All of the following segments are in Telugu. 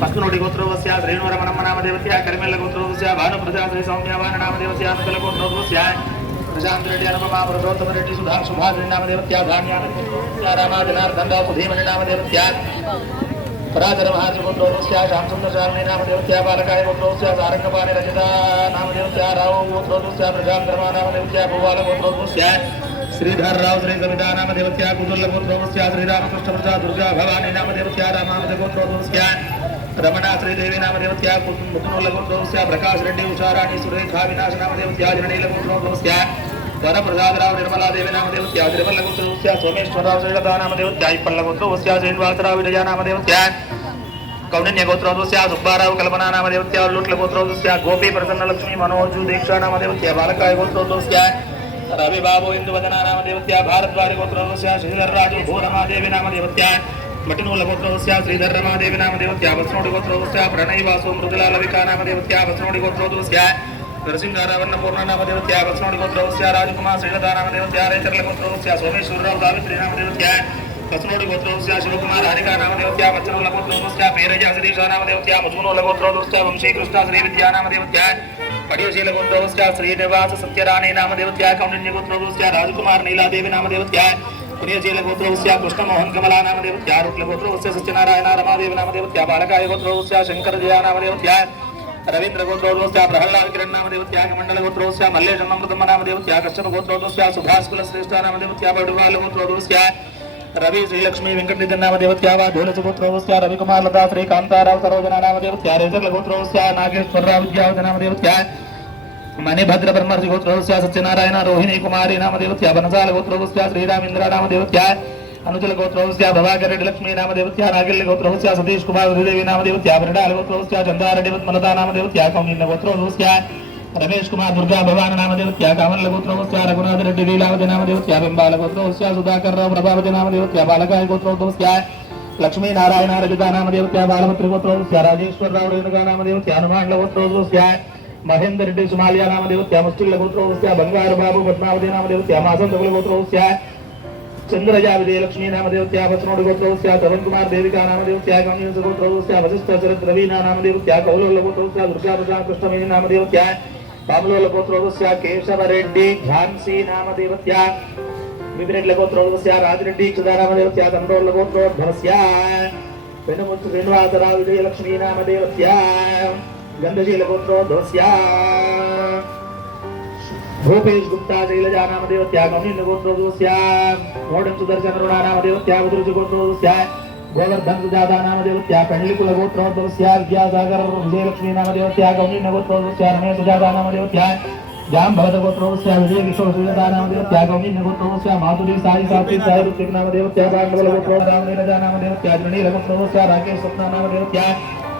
पस्तुनोडि गोत्रोवस्य श्रीणुरमणम नामदेवस्य कर्मेल्ल गोत्रोवस्य भानुप्रजा श्री सौम्यवान नामदेवस्य अनुकल गोत्रोवस्य प्रशांत रेड्डी अनुपमा पुरुषोत्तम रेड्डी सुधा सुभाद्री नामदेवस्य धान्यानंद रामाजनार्दन सुधीमणि नामदेवस्य पराधर महादेव गोत्रोवस्य श्यामसुंदर शालिनी नामदेवस्य बालकाय गोत्रोवस्य सारंगपाणि रचिता नामदेवस्य राव गोत्रोवस्य प्रशांत धर्मा नामदेवस्य भुवाल गोत्रोवस्य श्रीधर राव श्री सविता नामदेवस्य कुतुल्ल गोत्रोवस्य श्रीरामकृष्ण प्रसाद दुर्गा भवानी नामदेवस्य रामानुज गोत्रोवस्य रमणा श्रीदेवी नामदेवत्या मुकुल गोत्रोवस्य प्रकाश रेड्डी उषाराणी सुरेखा विनाश नामदेवत्या जरणील गोत्रोवस्य वरप्रसाद राव निर्मला देवी नामदेवत्या त्रिवल्ल गोत्रोवस्य सोमेश्वर राव श्रीलता नामदेवत्या इप्पल्ल गोत्रोवस्य श्रीनिवासराव विजया नामदेवत्या कौंडिन्य गोत्रोवस्य सुब्बाराव कल्पना नामदेवत्या लुट्ल गोत्रोवस्य गोपी प्रसन्न लक्ष्मी मनोज दीक्षा नामदेवत्या बालकाय गोत्रोवस्य रवि बाबू इंदुवदना नामदेवत्या भारद्वारी गोत्रोवस्य श्रीधर राजू भूरमादेवी नामदेवत्या मटनूल गोत्रोवस्य श्रीधर रमादेवी नामदेवत्या वसनोडि गोत्रोवस्य प्रणय वासु मृदुला लविका नामदेवत्या वसनोडि गोत्रोवस्य नरसिंहरावन्नपूर्ण नामदेवत्या वसनोडि गोत्रोवस्य राजकुमार श्रीलता नामदेवत्या रेचर्ल गोत्रोवस्य सोमेश्वरराव सावित्री नामदेवत्या वसनोडि गोत्रोवस्य शिवकुमार हारिका नामदेवत्या वचनूल गोत्रोवस्य पेरजा श्रीशा नामदेवत्या मुजुनूल गोत्रोवस्य वंशी कृष्ण श्रीविद्या नामदेवत्या पडियशील गोत्रोवस्य श्रीनिवास सत्यराणी नामदेवत्या कौंडिन्य गोत्रोवस्य राजकुमार नीलादेवी नामदेवत्या पुण्यशील गोत्रोवस्य कृष्णमोहन कमला नामदेवत्या रुक्ल गोत्रोवस्य सत्यनारायण रमादेवी नामदेवत्या बालकाय गोत्रोवस्य शंकर जया नामदेवत्या रवींद्र गोत्रोवस्य प्रहल्लाद किरण नामदेवत्या मंडल गोत्रोवस्य मल्लेशम अमृतम नामदेवत्या कश्यप गोत्रोवस्य सुभाष कुल श्रेष्ठ नामदेवत्या बडवाल गोत्रोवस्य रवि श्रीलक्ष्मी वेंकटनिधन नामदेवत्या धोलस गोत्रोवस्य रविकुमार लता श्री कांताराव सरोजना नामदेवत्या रेजर्ल गोत्रोवस्य नागेश्वरराव विद्यावत नामदेवत्या मणिभद्र ब्रह्मर्षि गोत्रोवस्य सत्यनारायण रोहिणी कुमारी नामदेवत्या बनसाल गोत्रोवस्य श्रीरामेन्द्र नामदेवत्या अनुचल गोत्रोवस्य भवाकर रेड्डी लक्ष्मी नामदेवत्या नागिल्ल गोत्रोवस्य सतीश कुमार श्रीदेवी नामदेवत्या वरडाल गोत्रोवस्य चंदारेड्डी मलता नामदेवत्या कौंडिन्य गोत्रोवस्य रमेश कुमार दुर्गा भवान नामदेवत्या कामल्ल गोत्रोवस्य रघुनाथ रेड्डी लीलावती नामदेवत्या बिंबाल गोत्रोवस्य सुधाकर राव प्रभावती नामदेवत्या बालकाय गोत्रोवस्य लक्ष्मी नारायण रजिता नामदेवत्या बालभद्र गोत्रोवस्य राजेश्वर राव रेणुका नामदेवत्या हनुमान गोत्रोवस्य महेंद्र रेड्डी सुमालिया नामदेवत्या मुस्टिल गोत्रोवस्य बंगार बाबू पद्मावती नामदेवत्या मासंत गोत्रोवस्य चंद्रजा विजय लक्ष्मी नामदेवत्या वसनोड गोत्रोवस्य तरुण कुमार देविका नामदेवत्या गंगेश गोत्रोवस्य वशिष्ठ शरद रवीना नामदेवत्या कौलोल गोत्रोवस्य दुर्गा प्रसाद कृष्णमेनी नामदेवत्या पामलोल गोत्रोवस्य केशव रेड्डी झांसी नामदेवत्या विभिन्न गोत्रोवस्य राज रेड्डी क्षुदा नामदेवत्या तंडोल गोत्रोध्वस्य वेणुमुत्सु श्रीनिवासराव विजय लक्ष्मी नामदेवत्या गंधशील गोत्रोध्वस्य भूपेश गुप्ता शैलजा नामदेवत्या कौंडिन्य गोत्रोवस्य मोडन सुदर्शन रुणा नामदेवत्या उदृज गोत्रोवस्य गोवर्धन सुजाता नामदेवत्या कंडलिकुल गोत्रोवस्य विद्यासागर विजयलक्ष्मी नामदेवत्या कौंडिन्य गोत्रोवस्य रमेश सुजाता नामदेवत्या जाम्भवत गोत्रोवस्य विजय किशोर सुजाता नामदेवत्या कौंडिन्य गोत्रोवस्य माधुरी साई सात्विक साई ऋतिक नामदेवत्या पांडवल गोत्रोवस्य नीरजा नामदेवत्या जरणील गोत्रोवस्य राकेश स्वप्ना नामदेवत्या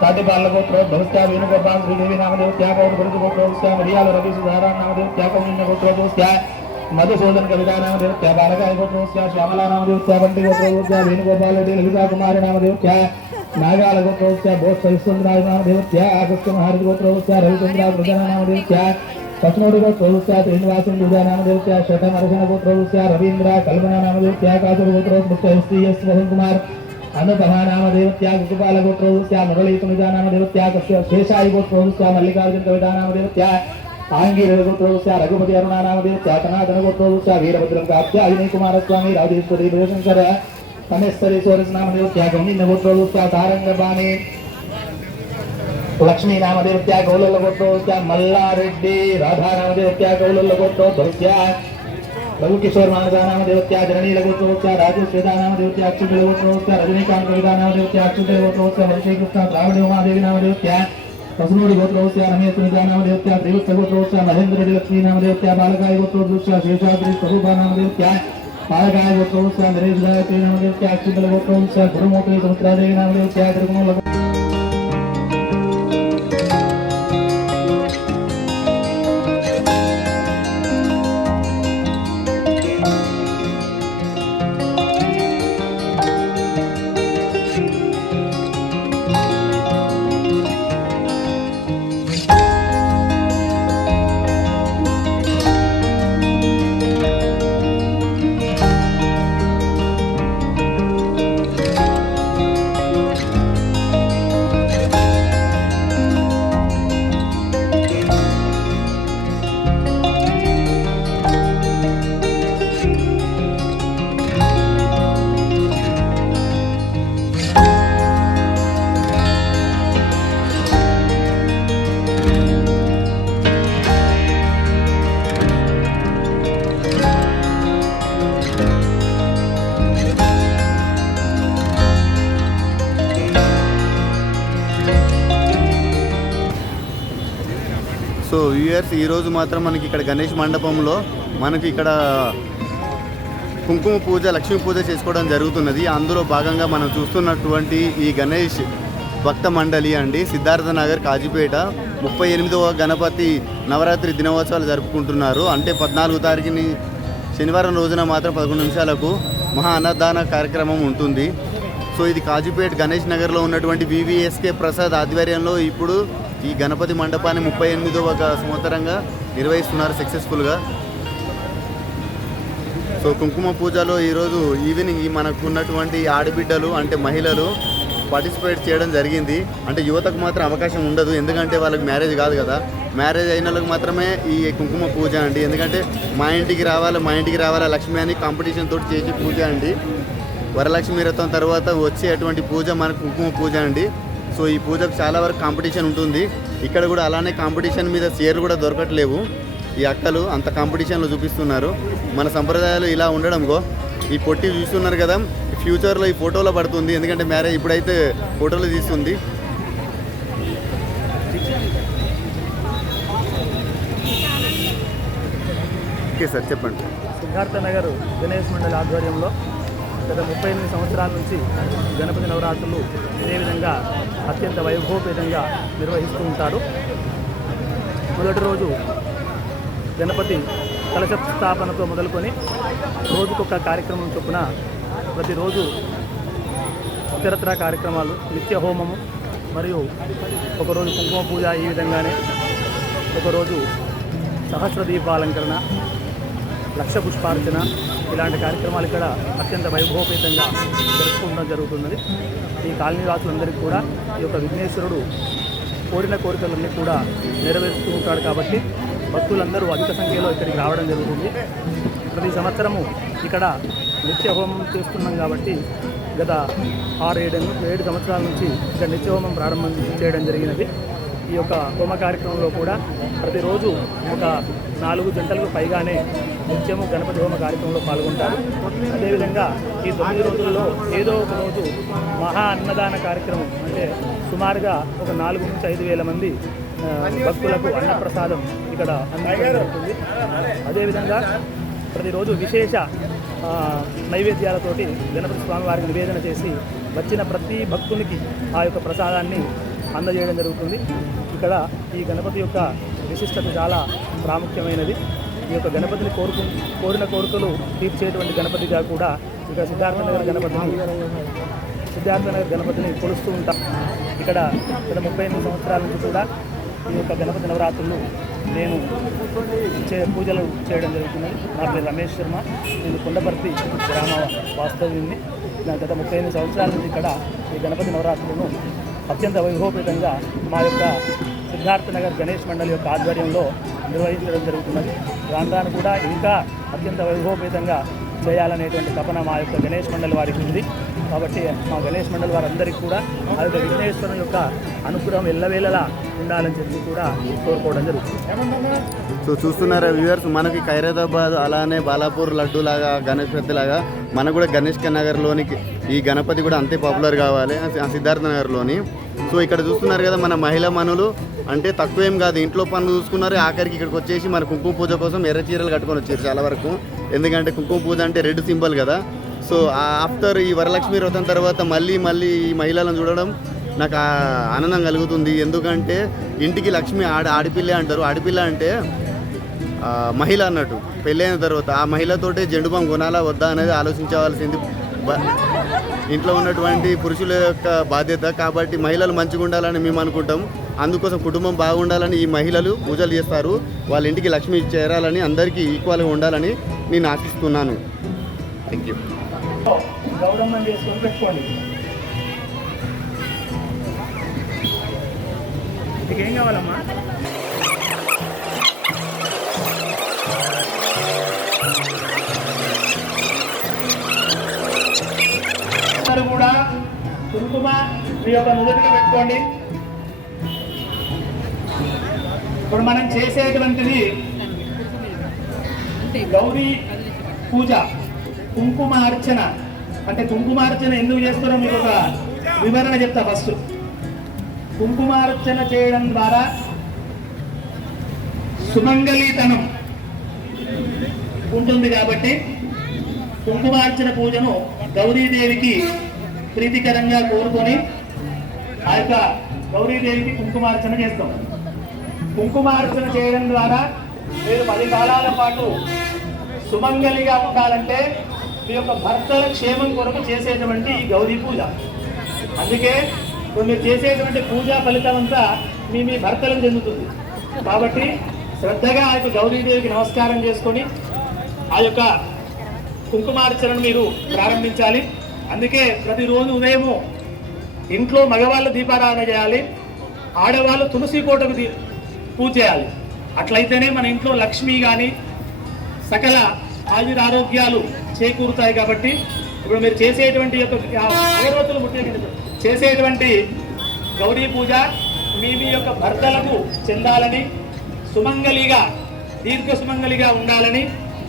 साटिपाल गोत्रोवस्य वेणुगोपाल श्रीदेवी नामदेवत्या कौंडिन्य गोत्रोवस्य मरियाल रवि सुधाराम नामदेवत्या कौंडिन्य गोत्रोवस्य मधुसूदन कविता नामदेवत्या बालकाय गोत्रोवस्य श्यामला नामदेवत्या बंटी गोत्रोवस्य वेणुगोपाल रेड्डी ललिता कुमारी नामदेवत्या नागाल गोत्रोवस्य बोध सहिष्णुराज नामदेवत्या कृष्ण महाराज गोत्रोवस्य रविचंद्र प्रजना नामदेवत्या पचनोडी गोत्रोवस्य श्रीनिवास दुर्गा नामदेवत्या शठ नरसिंह गोत्रोवस्य रवींद्र कल्पना नामदेवत्या कासुर गोत्रोवस्य एस मोहन कुमार अनुपमा नामदेवत्या गोपाल गोत्रोवस्य मुरली सुनिता नामदेवत्या शेषाई गोत्रोवस्य मल्लिकार्जुन कविता नामदेवत्या आंगीर गोत्रोवस्य रघुपति अरुणा नामदेवत्या कनादन गोत्रोवस्य वीरभद्रं काप्त्या अजय कुमार स्वामी राजेश्वरी देवशंकर तमेश्वरी सोरस नामदेवत्या कौंडिन्य गोत्रोवस्य तारंगबाणी लक्ष्मी नामदेवत्या गौलल गोत्रोवस्य मल्लारेड्डी राधा नामदेवत्या गौलल गोत्रोवस्य रघु किशोर मानसा नामदेवत्या जरणील गोत्रोवस्य राजेश श्वेता नामदेवत्या अच्युत गोत्रोवस्य रजनीकांत कविता नामदेवत्या अच्युत गोत्रोवस्य वंशी कृष्ण द्राविड उमादेवी नामदेवत्या कसनोडी गोत्रोवस्य रमेश सुनिता नामदेवत्या त्रिवत्स गोत्रोवस्य महेंद्र रेड्डी लक्ष्मी नामदेवत्या बालकाय गोत्रोवस्य शेषाद्रि स्वरूपा नामदेवत्या बालकाय गोत्रोवस्य नरेश गायत्री नामदेवत्या अच्युत गोत्रोवस्य गुरुमूर्ति समुद्रादेवी नामदेवत्या त्रिगुण సో వ్యూయర్స్, ఈరోజు మాత్రం మనకి ఇక్కడ గణేష్ మండపంలో మనకి ఇక్కడ కుంకుమ పూజ, లక్ష్మీ పూజ చేసుకోవడం జరుగుతున్నది. అందులో భాగంగా మనం చూస్తున్నటువంటి ఈ గణేష్ భక్త మండలి అండి, సిద్ధార్థ నగర్, కాజీపేట 38వ గణపతి నవరాత్రి దినోత్సవాలు జరుపుకుంటున్నారు. అంటే 14వ తారీఖుని శనివారం రోజున మాత్రం 11 నిమిషాలకు మహా అన్నదాన కార్యక్రమం ఉంటుంది. సో ఇది కాజీపేట గణేష్ నగర్లో ఉన్నటువంటి వివిఎస్కే ప్రసాద్ ఆధ్వర్యంలో ఇప్పుడు ఈ గణపతి మండపాన్ని 38వ సంవత్సరంగా నిర్వహిస్తున్నారు సక్సెస్ఫుల్గా. సో కుంకుమ పూజలో ఈరోజు ఈవినింగ్ మనకు ఉన్నటువంటి ఆడబిడ్డలు అంటే మహిళలు పార్టిసిపేట్ చేయడం జరిగింది. అంటే యువతకు మాత్రం అవకాశం ఉండదు, ఎందుకంటే వాళ్ళకి మ్యారేజ్ కాదు కదా. మ్యారేజ్ అయిన వాళ్ళకి మాత్రమే ఈ కుంకుమ పూజ అండి. ఎందుకంటే మా ఇంటికి రావాలా లక్ష్మి అని కాంపిటీషన్ తోటి చేసే పూజ అండి. వరలక్ష్మి వ్రతం తర్వాత వచ్చేటువంటి పూజ మనకు కుంకుమ పూజ అండి. సో ఈ పూజకు చాలా వరకు కాంపిటీషన్ ఉంటుంది. ఇక్కడ కూడా అలానే కాంపిటీషన్ మీద చీరలు కూడా దొరకట్లేవు. ఈ అక్కలు అంత కాంపిటీషన్లో చూపిస్తున్నారు. మన సంప్రదాయాలు ఇలా ఉండడంగో ఈ పొట్టి చూస్తున్నారు కదా, ఫ్యూచర్లో ఈ ఫోటోలో పడుతుంది. ఎందుకంటే మ్యారేజ్ ఇప్పుడైతే ఫోటోలో తీస్తుంది. ఓకే సార్, చెప్పండి. సిద్ధార్థ నగర్ గణేష్ మండలి ఆధ్వర్యంలో గత 38 సంవత్సరాల నుంచి గణపతి నవరాత్రులు ఇదే విధంగా అత్యంత వైభవపేతంగా నిర్వహిస్తూ ఉంటారు. మొదటి రోజు గణపతి కలశ స్థాపనతో మొదలుకొని రోజుకొక కార్యక్రమం చొప్పున ప్రతిరోజు ఇతరత్ర కార్యక్రమాలు, నిత్య హోమము మరియు ఒకరోజు కుంకుమ పూజ, ఈ విధంగానే ఒకరోజు సహస్ర దీపాలంకరణ, లక్ష పుష్పార్చన, ఇలాంటి కార్యక్రమాలు ఇక్కడ అత్యంత వైభవపేతంగా జరుపుకోవడం జరుగుతున్నది. ఈ కాలనీ వాసులందరికీ కూడా ఈ యొక్క విఘ్నేశ్వరుడు కోరిన కోరికలన్నీ కూడా నెరవేరుస్తూ ఉంటాడు. కాబట్టి భక్తులందరూ అధిక సంఖ్యలో ఇక్కడికి రావడం జరుగుతుంది. ప్రతి సంవత్సరము ఇక్కడ నిత్య హోమం చేస్తున్నాం కాబట్టి గత 6-7 సంవత్సరాల నుంచి ఇక్కడ నిత్య హోమం ప్రారంభం చేయడం జరిగినది. ఈ యొక్క హోమ కార్యక్రమంలో కూడా ప్రతిరోజు ఒక 4 గంటలకు పైగానే నిత్యము గణపతి హోమ కార్యక్రమంలో పాల్గొంటారు. అదేవిధంగా ఈ 9 రోజుల్లో ఏదో ఒక రోజు మహా అన్నదాన కార్యక్రమం, అంటే సుమారుగా ఒక 4 నుంచి 5 వేల మంది భక్తులకు అన్నప్రసాదం ఇక్కడ అందించడం జరుగుతుంది. అదేవిధంగా ప్రతిరోజు విశేష నైవేద్యాలతోటి గణపతి స్వామి వారికి నివేదన చేసి వచ్చిన ప్రతి భక్తునికి ఆ యొక్క ప్రసాదాన్ని అందజేయడం జరుగుతుంది. ఇక్కడ ఈ గణపతి యొక్క విశిష్టత చాలా ప్రాముఖ్యమైనది. ఈ యొక్క గణపతిని కోరిన కోరికలు తీర్చేటువంటి గణపతిగా కూడా ఇక్కడ సిద్ధార్థ నగర్ గణపతిని కొలుస్తూ ఉంటాం. ఇక్కడ గత 38 సంవత్సరాల నుంచి కూడా ఈ యొక్క గణపతి నవరాత్రులు నేను పూజలు చేయడం జరుగుతున్నది. నా పేరు రమేష్ శర్మ, నేను కొండపర్తి గ్రామ వాస్తవ్యుని. గత 38 సంవత్సరాల నుంచి ఇక్కడ ఈ గణపతి నవరాత్రులను అత్యంత వైభవపేతంగా మా యొక్క సిద్ధార్థ నగర్ గణేష్ మండలి యొక్క ఆధ్వర్యంలో నిర్వహించడం జరుగుతున్నది. రాను కూడా ఇంకా అత్యంత వైభవపేతంగా చేయాలనేటువంటి తపన మా యొక్క గణేష్ మండలి వారికి ఉంది. కాబట్టి మా గణేష్ మండలి వారందరికీ కూడా ఆ యొక్క విఘ్నేశ్వరుని యొక్క అనుగ్రహం ఎల్లవేళలా ఉండాలని చెప్పి కూడా కోరుకోవడం జరుగుతుంది. సో చూస్తున్నారా వ్యూవర్స్, మనకి ఖైరతాబాద్ అలానే బాలాపూర్ లడ్డు లాగా, గణపతి లాగా మనకు కూడా గణేష్ నగర్లోని ఈ గణపతి కూడా అంతే పాపులర్ కావాలి సిద్ధార్థ నగర్లోని. సో ఇక్కడ చూస్తున్నారు కదా, మన మహిళా మనులు అంటే తక్కువేం కాదు, ఇంట్లో పనులు చూసుకున్నారు. ఆఖరికి ఇక్కడికి వచ్చేసి మన కుంకుమ పూజ కోసం ఎర్ర చీరలు కట్టుకొని వచ్చారు చాలా వరకు. ఎందుకంటే కుంకుమ పూజ అంటే రెడ్ సింబల్ కదా. సో ఆఫ్టర్ ఈ వరలక్ష్మి వ్రతం తర్వాత మళ్ళీ ఈ మహిళలను చూడడం నాకు ఆనందం కలుగుతుంది. ఎందుకంటే ఇంటికి లక్ష్మి ఆడపిల్ల అంటారు. ఆడపిల్ల అంటే మహిళ అన్నట్టు. పెళ్ళైన తర్వాత ఆ మహిళతోటే జెండు బాం కొనాలా వద్దా అనేది ఆలోచించవలసింది ఇంట్లో ఉన్నటువంటి పురుషుల యొక్క బాధ్యత. కాబట్టి మహిళలు మంచిగా ఉండాలని మేము అనుకుంటాం. అందుకోసం కుటుంబం బాగుండాలని ఈ మహిళలు పూజలు చేస్తారు. వాళ్ళ ఇంటికి లక్ష్మి చేరాలని, అందరికీ ఈక్వల్గా ఉండాలని నేను ఆశిస్తున్నాను. Thank you. గౌరవం చేసుకొని పెట్టుకోండి. ఇంకేం కావాలమ్మా? కూడా కుంకుమ మీ యొక్క నుదుటిలో పెట్టుకోండి. ఇప్పుడు మనం చేసేటువంటిది గౌరీ పూజ, కుంకుమార్చన. అంటే కుంకుమార్చన ఎందుకు చేస్తారో మీకు ఒక వివరణ చెప్తా. ఫస్ట్ కుంకుమార్చన చేయడం ద్వారా సుమంగళీతనం ఉంటుంది కాబట్టి కుంకుమార్చన పూజను గౌరీదేవికి ప్రీతికరంగా కోరుకొని ఆ యొక్క గౌరీదేవికి కుంకుమార్చన చేస్తాం. కుంకుమార్చన చేయడం ద్వారా మీరు 10 కాలాల పాటు సుమంగళిగా ఉండాలంటే మీ యొక్క భర్తల క్షేమం కొరకు చేసేటువంటి ఈ గౌరీ పూజ. అందుకే మీరు చేసేటువంటి పూజా ఫలితం అంతా మీ భర్తలకు చెందుతుంది. కాబట్టి శ్రద్ధగా ఆ యొక్క గౌరీదేవికి నమస్కారం చేసుకొని ఆ యొక్క కుంకుమార్చనను మీరు ప్రారంభించాలి. అందుకే ప్రతిరోజు ఉదయము ఇంట్లో మగవాళ్ళు దీపారాధన చేయాలి, ఆడవాళ్ళు తులసి కోటకు పూజ చేయాలి. అట్లయితేనే మన ఇంట్లో లక్ష్మి కానీ సకల ఆయురారోగ్యాలు చేకూరుతాయి. కాబట్టి ఇప్పుడు మీరు చేసేటువంటి చేసేటువంటి గౌరీ పూజ మీ యొక్క భర్తలకు చెందాలని, సుమంగళిగా దీర్ఘ సుమంగళిగా ఉండాలని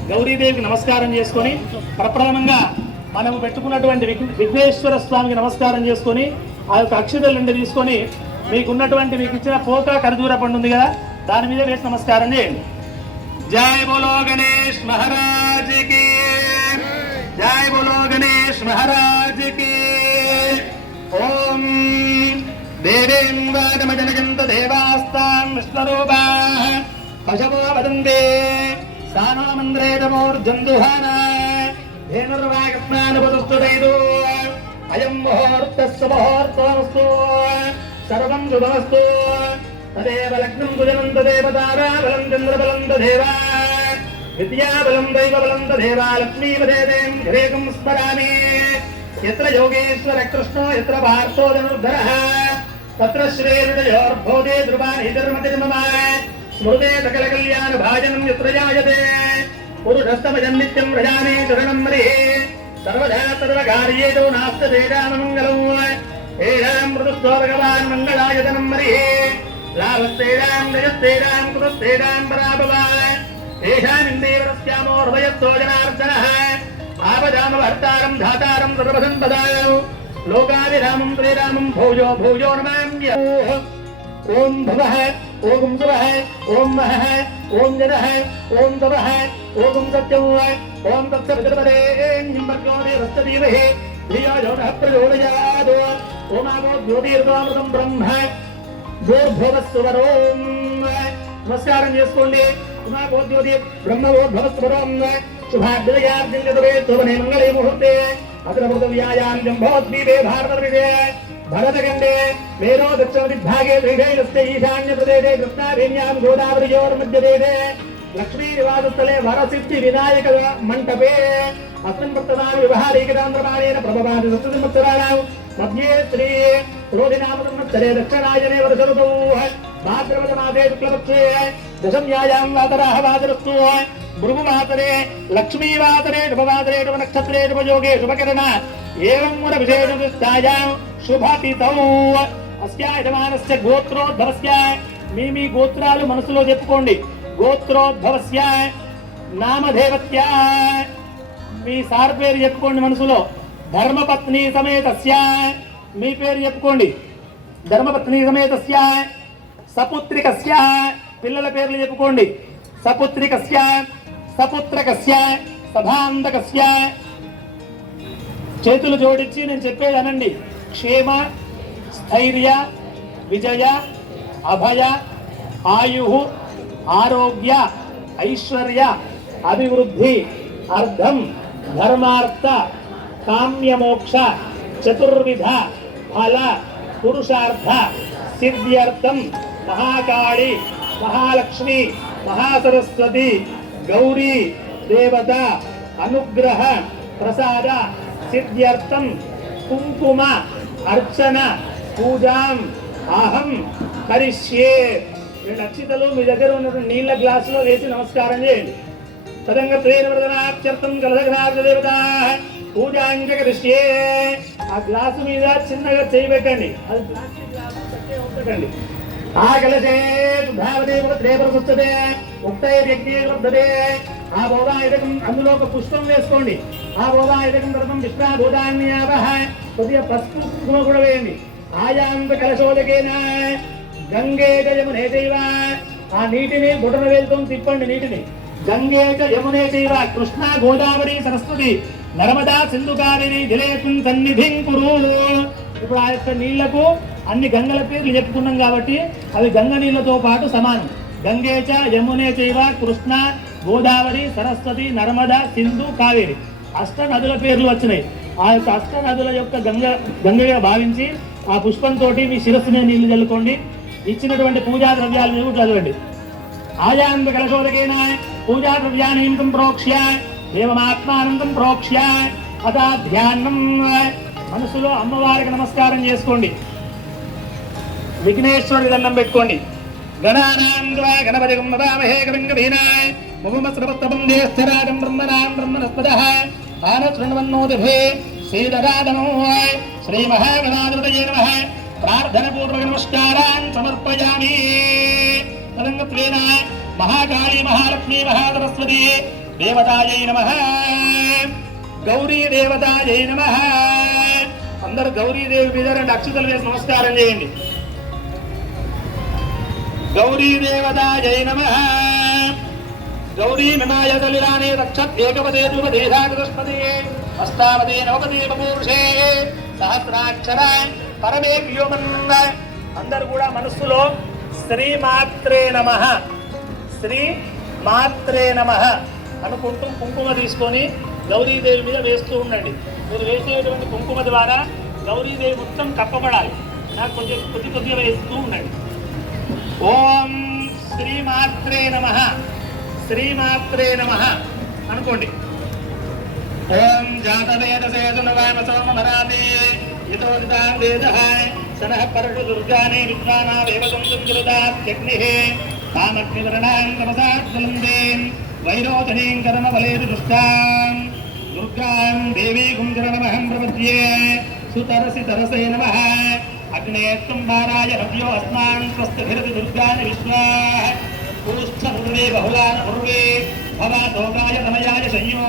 గౌరీదేవికి నమస్కారం చేసుకొని ప్రప్రథమంగా మనము పెట్టుకున్నటువంటి విఘ్నేశ్వర స్వామికి నమస్కారం చేసుకొని ఆ యొక్క అక్షతలు నుండి తీసుకొని మీకు ఇచ్చిన పోక ఖర్జూర పండు ఉంది కదా, దాని మీద వేసి నమస్కారం చేయండి. జై బోలో గణేష్ మహారాజ్ కి, జై బోలో గణేష్ మహారాజ్ కి. ఓం దేవేం వాదమజనజంత దేవాస్తాం విష్ణురూపాః పశవో వదంతే సానామంద్రేతమోర్జందుహాన ధేనుర్వాగస్నానపదుస్తుడైదు అయం ముహూర్తస్సు ముహూర్తమస్తు సర్వం శుభమస్తు. తదేవ లగ్నం కుజనం తదేవ తారాబలం చంద్రబలం తదేవ విద్యాబలం దైవబలం తదేవ లక్ష్మీపదేవం ఘరేకం స్మరామి. యత్ర యోగేశ్వర కృష్ణో యత్ర పార్థో ధనుర్ధరః తత్ర శ్రేయోర్భోదే ధ్రువాని ధర్మతిర్మమ స్మృతే సకల కళ్యాణ భాజనం యత్ర జాయతే పురుషస్తమజం నిత్యం వ్రజామి శరణం మరిః సర్వదా సర్వకార్యేషు నాస్తి మంగళం. ఏషాం మృదుస్తో భగవాన్ మంగళాయతనం మరిః లాభస్తేషాం జయస్తేషాం కృతస్తేషాం పరాభవాన్ ఏషామిందేవరస్యామో హృదయస్థో జనార్దనః ఆపదామవర్తారం ధాతారం సర్వసంపదాం లోకాభిరామం శ్రీరామం భోజో భోజో నమామ్య. ఓం భవః ఓం శుభః ఓం మహః ఓం జనః ఓం తపః ఓం సత్యం ఓం తత్సవితుర్వరేణ్యం భర్గో దేవస్య ధీమహి ధియో యో నః ప్రచోదయాత్. ఓమాగో జ్యోతిర్గోమృతం బ్రహ్మ భూర్భువస్సువరోం. నమస్కారం చేసుకోండి. ఉమాగో జ్యోతి బ్రహ్మవోర్భవస్సువరోం శుభాభ్యుదయార్జంగతవే శోభనే మంగళే ముహూర్తే అగ్రమృతవ్యాయాం జంభోద్వీపే భారతర్విజే భరతఖండే మేరో దక్షిణదిగ్భాగే శ్రీశైలస్య ఈశాన్యప్రదేశే కృష్ణావేణ్యాం గోదావరియోర్మధ్యదేశే లక్ష్మీనివాసస్థలే వరసిద్ధి వినాయక మంటపే అస్మిన్ వర్తమాన వ్యవహారీకతాంధ్రమాణేన ప్రభవాది సంవత్సరాణాం మధ్యే శ్రీ క్రోధినామ సంవత్సరే దక్షిణాయనే వర్షఋతౌ భాద్రపద మాసే శుక్లపక్షే దశమ్యాయాం వాతరాః వాతరస్తు భృగువాతరే లక్ష్మీవాతరే శుభవాతరే శుభనక్షత్రే శుభయోగే శుభకరణ ఏవం విశేషాయాం శుభతిథౌ. అస్యా యజమానస్య గోత్రోద్భవస్య మీ గోత్రాలు మనసులో చెప్పుకోండి. గోత్రోద్భవస్య నామధేవత్య మీ సార్ పేరు చెప్పుకోండి మనసులో. ధర్మపత్ని సమేతస్య మీ పేరు చెప్పుకోండి. ధర్మపత్ని సమేతస్య సపుత్రికస్య పిల్లల పేర్లు చెప్పుకోండి. సపుత్రికస్య సపుత్రకస్య సభాంతకస్య. చేతులు జోడించి నేను చెప్పేది అనండి. క్షేమ స్థైర్య విజయ అభయ ఆయు ఆరోగ్య ఐశ్వర్య అభివృద్ధి అర్థం ధర్మార్థ కామ్యమోక్ష చతుర్విధ ఫల పురుషార్థ సిద్ధ్యర్థం మహాకాళి మహాలక్ష్మి మహాసరస్వతి గౌరీ దేవత అనుగ్రహ ప్రసాద సిద్ధ్యర్థం కుంకుమ అర్చన పూజాం అహం కరిష్యే. 2 అక్షితలు మీ దగ్గర ఉన్నటువంటి నీళ్ళ గ్లాసులో వేసి నమస్కారం చేయండి. తదంగా ప్రేరవర్ధనార్థం కలదగ్నాదేవత పూజాంగ కరిష్యే. ఆ గ్లాసు మీద చిన్నగా చేయి పెట్టండి. అది ప్లాస్టిక్ గ్లాసు పెట్టండి. ఆ కలశే ధృతే ఉక్తైర్యజ్ఞే లబ్ధతే. ఆ బోధాయుధకం అందులో ఒక పుష్పం వేసుకోండి. ఆ బోధాయుధకం తర్తం విష్ణాభూతాన్యావహ. కొద్దిగా పసుపు కుంకుమ కూడా వేయండి. ఆయాంత కలశోదకేన గంగే యమునే చైవ ఆ నీటిని బుటన వేలుతో తిప్పండి నీటిని. గంగే చ యమునే చైవ కృష్ణా గోదావరి సరస్వతి నర్మదా సింధు కావేరి జలేస్మిన్ సన్నిధిం కురు. ఇప్పుడు ఆ యొక్క నీళ్లకు అన్ని గంగల పేర్లు చెప్పుకున్నాం కాబట్టి అవి గంగ నీళ్లతో పాటు సమానం. గంగే చ యమునే చైవ కృష్ణ గోదావరి సరస్వతి నర్మదా సింధు కావేరి అష్ట నదుల పేర్లు వచ్చినాయి. ఆ యొక్క అష్ట నదుల యొక్క గంగగా భావించి ఆ పుష్పంతో మీ శిరస్సు మీద నీళ్లు చల్లుకోండి. ఇచ్చినటువంటి పూజా ద్రవ్యాలు మీరు చదవండి. ఆయాంత కలశోదకేన పూజా ద్రవ్యానంతం ప్రోక్ష్య దేవమాత్మానందం ప్రోక్ష్య అథా ధ్యానం. మనసులో అమ్మవారికి నమస్కారం చేసుకోండి. విఘ్నేశ్వరుడి దండం పెట్టుకోండి. గణానాం గణపతి వదామహే కవిం కవీనాయ ముఖమస్రవస్తవం జ్యేష్ఠరాజం బ్రహ్మణాం బ్రహ్మణస్పదః ఆనశృణ్వన్నోతిభే శ్రీదరాధనో శ్రీ మహాగణాధిపతయే నమః. ప్రార్థనపూర్వక నమస్కారాన్ సమర్పయామి. తదంగత్వేన మహాకాళీ మహాలక్ష్మీ మహాసరస్వతి దేవతాయై నమః. గౌరీ దేవతాయై నమః. అందరూ గౌరీదేవి మీద 2 అక్షతలు వేసి నమస్కారం చేయండి. గౌరీ దేవతాయై నమః. గౌరీ మిమాయ సలిలానే రక్షత్ ఏకపదే ధ్రువదేశాకృష్ణదే అష్టావదే నవపదే బపూర్షే సహస్రాక్షర పరమే వ్యోమన్. అందరూ కూడా మనస్సులో శ్రీమాత్రే నమః శ్రీమాత్రే నమః అనుకుంటూ కుంకుమ తీసుకొని గౌరీదేవి మీద వేస్తూ ఉండండి. మీరు వేసేటువంటి కుంకుమ ద్వారా గౌరీదేవి మొత్తం కప్పబడాలి. నాకు కొంచెం కొద్దిగా వేస్తూ ఉండండి. ఓం శ్రీమాత్రే నమః శ్రీమాత్రే నమః అనుకోండి. ఓం జాతవేదసేతునవామసోమరాతే యతోదితాం వేదః సనః పరషు దుర్గానే విద్వానావేవసం దుర్గృతాత్యగ్నిః తామగ్నివర్ణాం తమసాజ్వలందే వైరోచనీం కర్మఫలేషు దుష్టాం దుర్గాం దేవీగుం చరణమహం ప్రపద్యే. సుతరసి తరసే నమః. అగ్నేత్తుంబారాయ హవ్యో అస్మాన్ స్వస్తిభిరతి దుర్గాని విశ్వాః పురుష్ఠముర్వే బహుళాన ఉర్వే భవాతోకాయ తమయాయ సంయో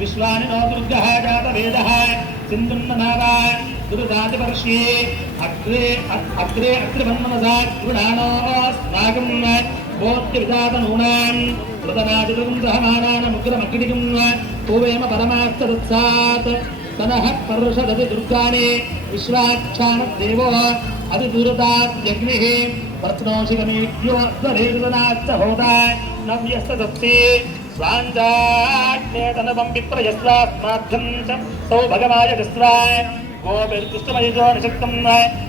విశ్వాని నో దుర్గః జాతవేదః సింధున్ననావా దుర్గాతివర్ష్యే అగ్రే అగ్రమన్మనసా గృణానోస్మాకం బోధ్యవిదాతనూనాం మృతనాదికం సహమానానముగ్రమగ్నికం పూవేమ పరమాస్తదత్సాత్ తనః పర్షదతి దుర్గాని విశ్వాక్షాణదేవో అతిదూరతాద్యగ్నిః ప్రత్నోషికమీడ్యోద్వరేరుదనాచ్చ హోతా నవ్యస్తదత్తే స్వాంజాగ్నేతనవం విప్రయస్వాస్మార్థం చ సౌభగమాయ విశ్వాయ గోభిర్దుష్టమయజో నిషక్తం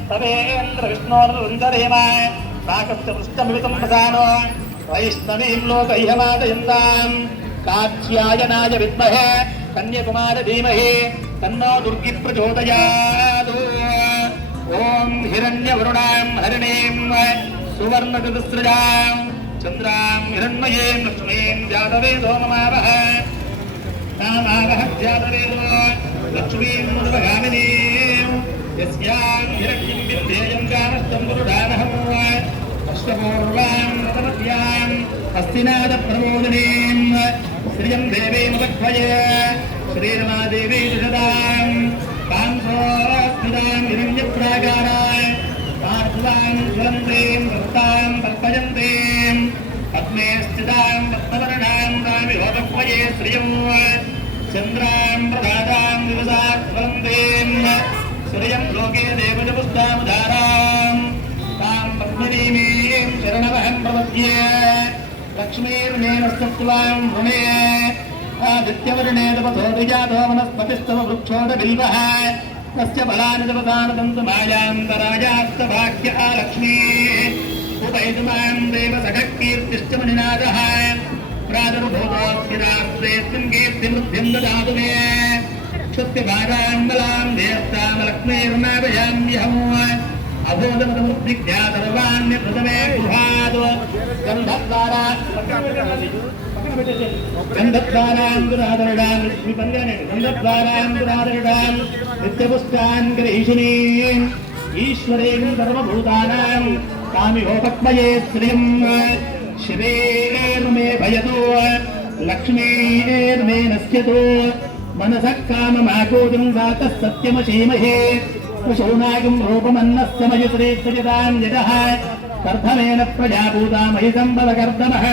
తవేంద్ర విష్ణోర్వందరేమ సాకస్య పృష్టమితం ప్రసానో వైష్ణవీం లోకైహమాదయంతాం కాత్యాయనాయ విద్మహే కన్యాకుమార ధీమహి తన్నో దుర్గి ప్రచోదయాత్. ఓం హిరణ్యవరుణాం హరిణీం సువర్ణచతుస్రజాం చంద్రాం హిరణ్మయీం లక్ష్మీం జాతవేదో మమావహ. నామావహ జాతవేదో లక్ష్మీం మునుపగామినీం యస్యాం హిరణ్యం విద్యేయం కామస్తం గురుడానహం అశ్వపూర్వాం రతమధ్యాం హస్తినాద ప్రమోదినీం శ్రియం దేవీముపక్వయే శ్రీరమాదేవీ దశదాం కాంసోస్మితాం హిరణ్యప్రాకారాయ పార్థివాం జ్వలంతీం భక్తాం కల్పయంతీం పద్మే స్థితాం పద్మవర్ణాం తామిహోపక్వయే శ్రియం చంద్రాం ప్రదాతాం దివసాజ్వలంతీం శ్రియం లోకే దేవజపుస్తాముదారాం తాం పద్మినీమీం శరణమహం ప్రపద్యే. లక్ష్మీర్నేనస్తత్వాం వృణే ఆదిత్యవర్ణే తపసోదిజాతో వనస్పతిస్తవ వృక్షోద బిల్వః తస్య ఫలాని తపసానదంతు మాయాంతరాయాస్తభాగ్య లక్ష్మీ ఉపైతుమాం దేవ సఖకీర్తిష్టమనినాదః ప్రాదుర్భూతోస్మిరాస్త్రేస్మిన్ కీర్తివృద్ధిం దదాతు మే. క్షుత్యభారాంబలాం దేస్తామలక్ష్మీర్నాభయామ్యహం అభూతమతముద్విజ్ఞాతర్వాణ్యృతమే గృహాద్. గంధద్వారాంగురాదరుడాం గంధద్వారాంగురాదరుడాం నిత్యపుష్టాన్ గ్రహీషిణీం ఈశ్వరేం సర్వభూతానాం కామిహోపక్మయే శ్రియం శివేర్మే భయతో లక్ష్మీర్మే నశ్యతో మనసః కామమాకోదం వాతః సత్యమశీమహే. శౌనాగం రూపమన్నస్య మయశ్రేష్ఠజతాం యదః कर्धमेन प्रजापूता मयि सम्पदकर्दमः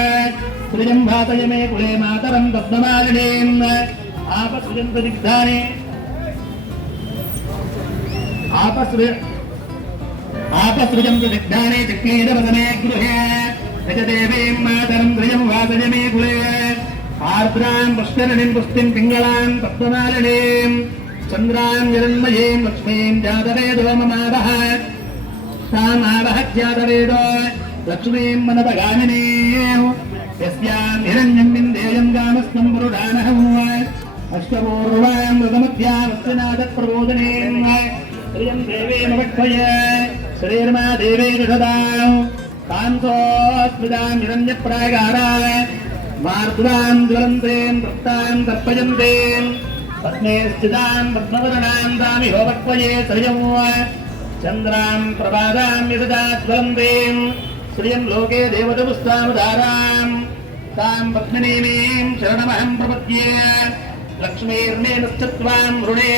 सृजं भातय मे कुले मातरं पद्ममालिनीम् आपसृजं प्रदिग्धानि आपसृजं प्रदिग्धानि चक्रीरवदने गृहे रजदेवीं मातरं सृजं भातय मे कुले आर्द्रां पुष्करणीं पुष्टिं पिङ्गलां पद्ममालिनीं चन्द्रां हिरण्मयीं लक्ष्मीं जातवेदो ममावह तामावह जातवेदो लक्ष्मीं मनपगामिनीं यस्यां हिरण्यं विन्देयं गामस्तं पुरुषानहं अष्टपूर्वां मृगमध्यामस्तिनादप्रबोधनीं श्रियं देवीमवक्ष्मये श्रीर्मा देवी दशदां कान्तोऽस्मितां हिरण्यप्रागाराय मार्द्रां ज्वलन्तीं तप्तां तर्पयन्तीं पद्मे स्थितां पद्मवर्णां तामिहो वक्ष्मये श्रियं चन्द्रां प्रभादां यशदा ज्वलन्तीं श्रियं लोके देवतपुस्तावधारां तां पद्मिनीमीं शरणमहं प्रपद्ये लक्ष्मीर्मेनश्चत्वां वृणे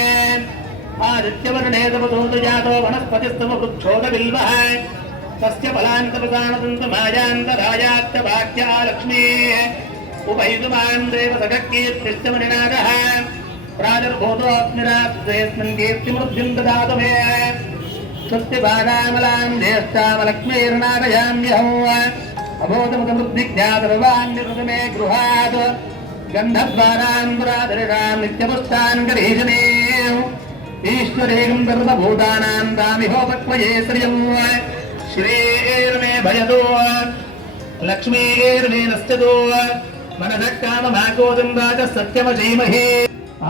आदित्यवर्णे तपसोदजातो वनस्पतिस्तमवृक्षोदबिल्वः तस्य फलान्तपसानदन्तमायान्तरायात्यभाग्या लक्ष्मीः उपैतुमां देवसखकीर्तिश्चमनिनादः प्रादुर्भूतोऽग्निरात्रेऽस्मिन् कीर्तिमृद्धिं ददातु मे सत्यभागामलां ज्येष्ठामलक्ष्मीर्नादयाम्यहं अभूतमुदमृद्धिज्ञातर्वाण्यकृत मे गृहात् गन्धद्वारान्तराधरिणां नित्यपुष्टान् गरीषणे ईश्वरेगं सर्वभूतानां तामिहोपक्वये श्रियं श्रीर्मे भयदो लक्ष्मीर्मे नश्यतो मनसः काममाकोदं वाचः सत्यमजीमहे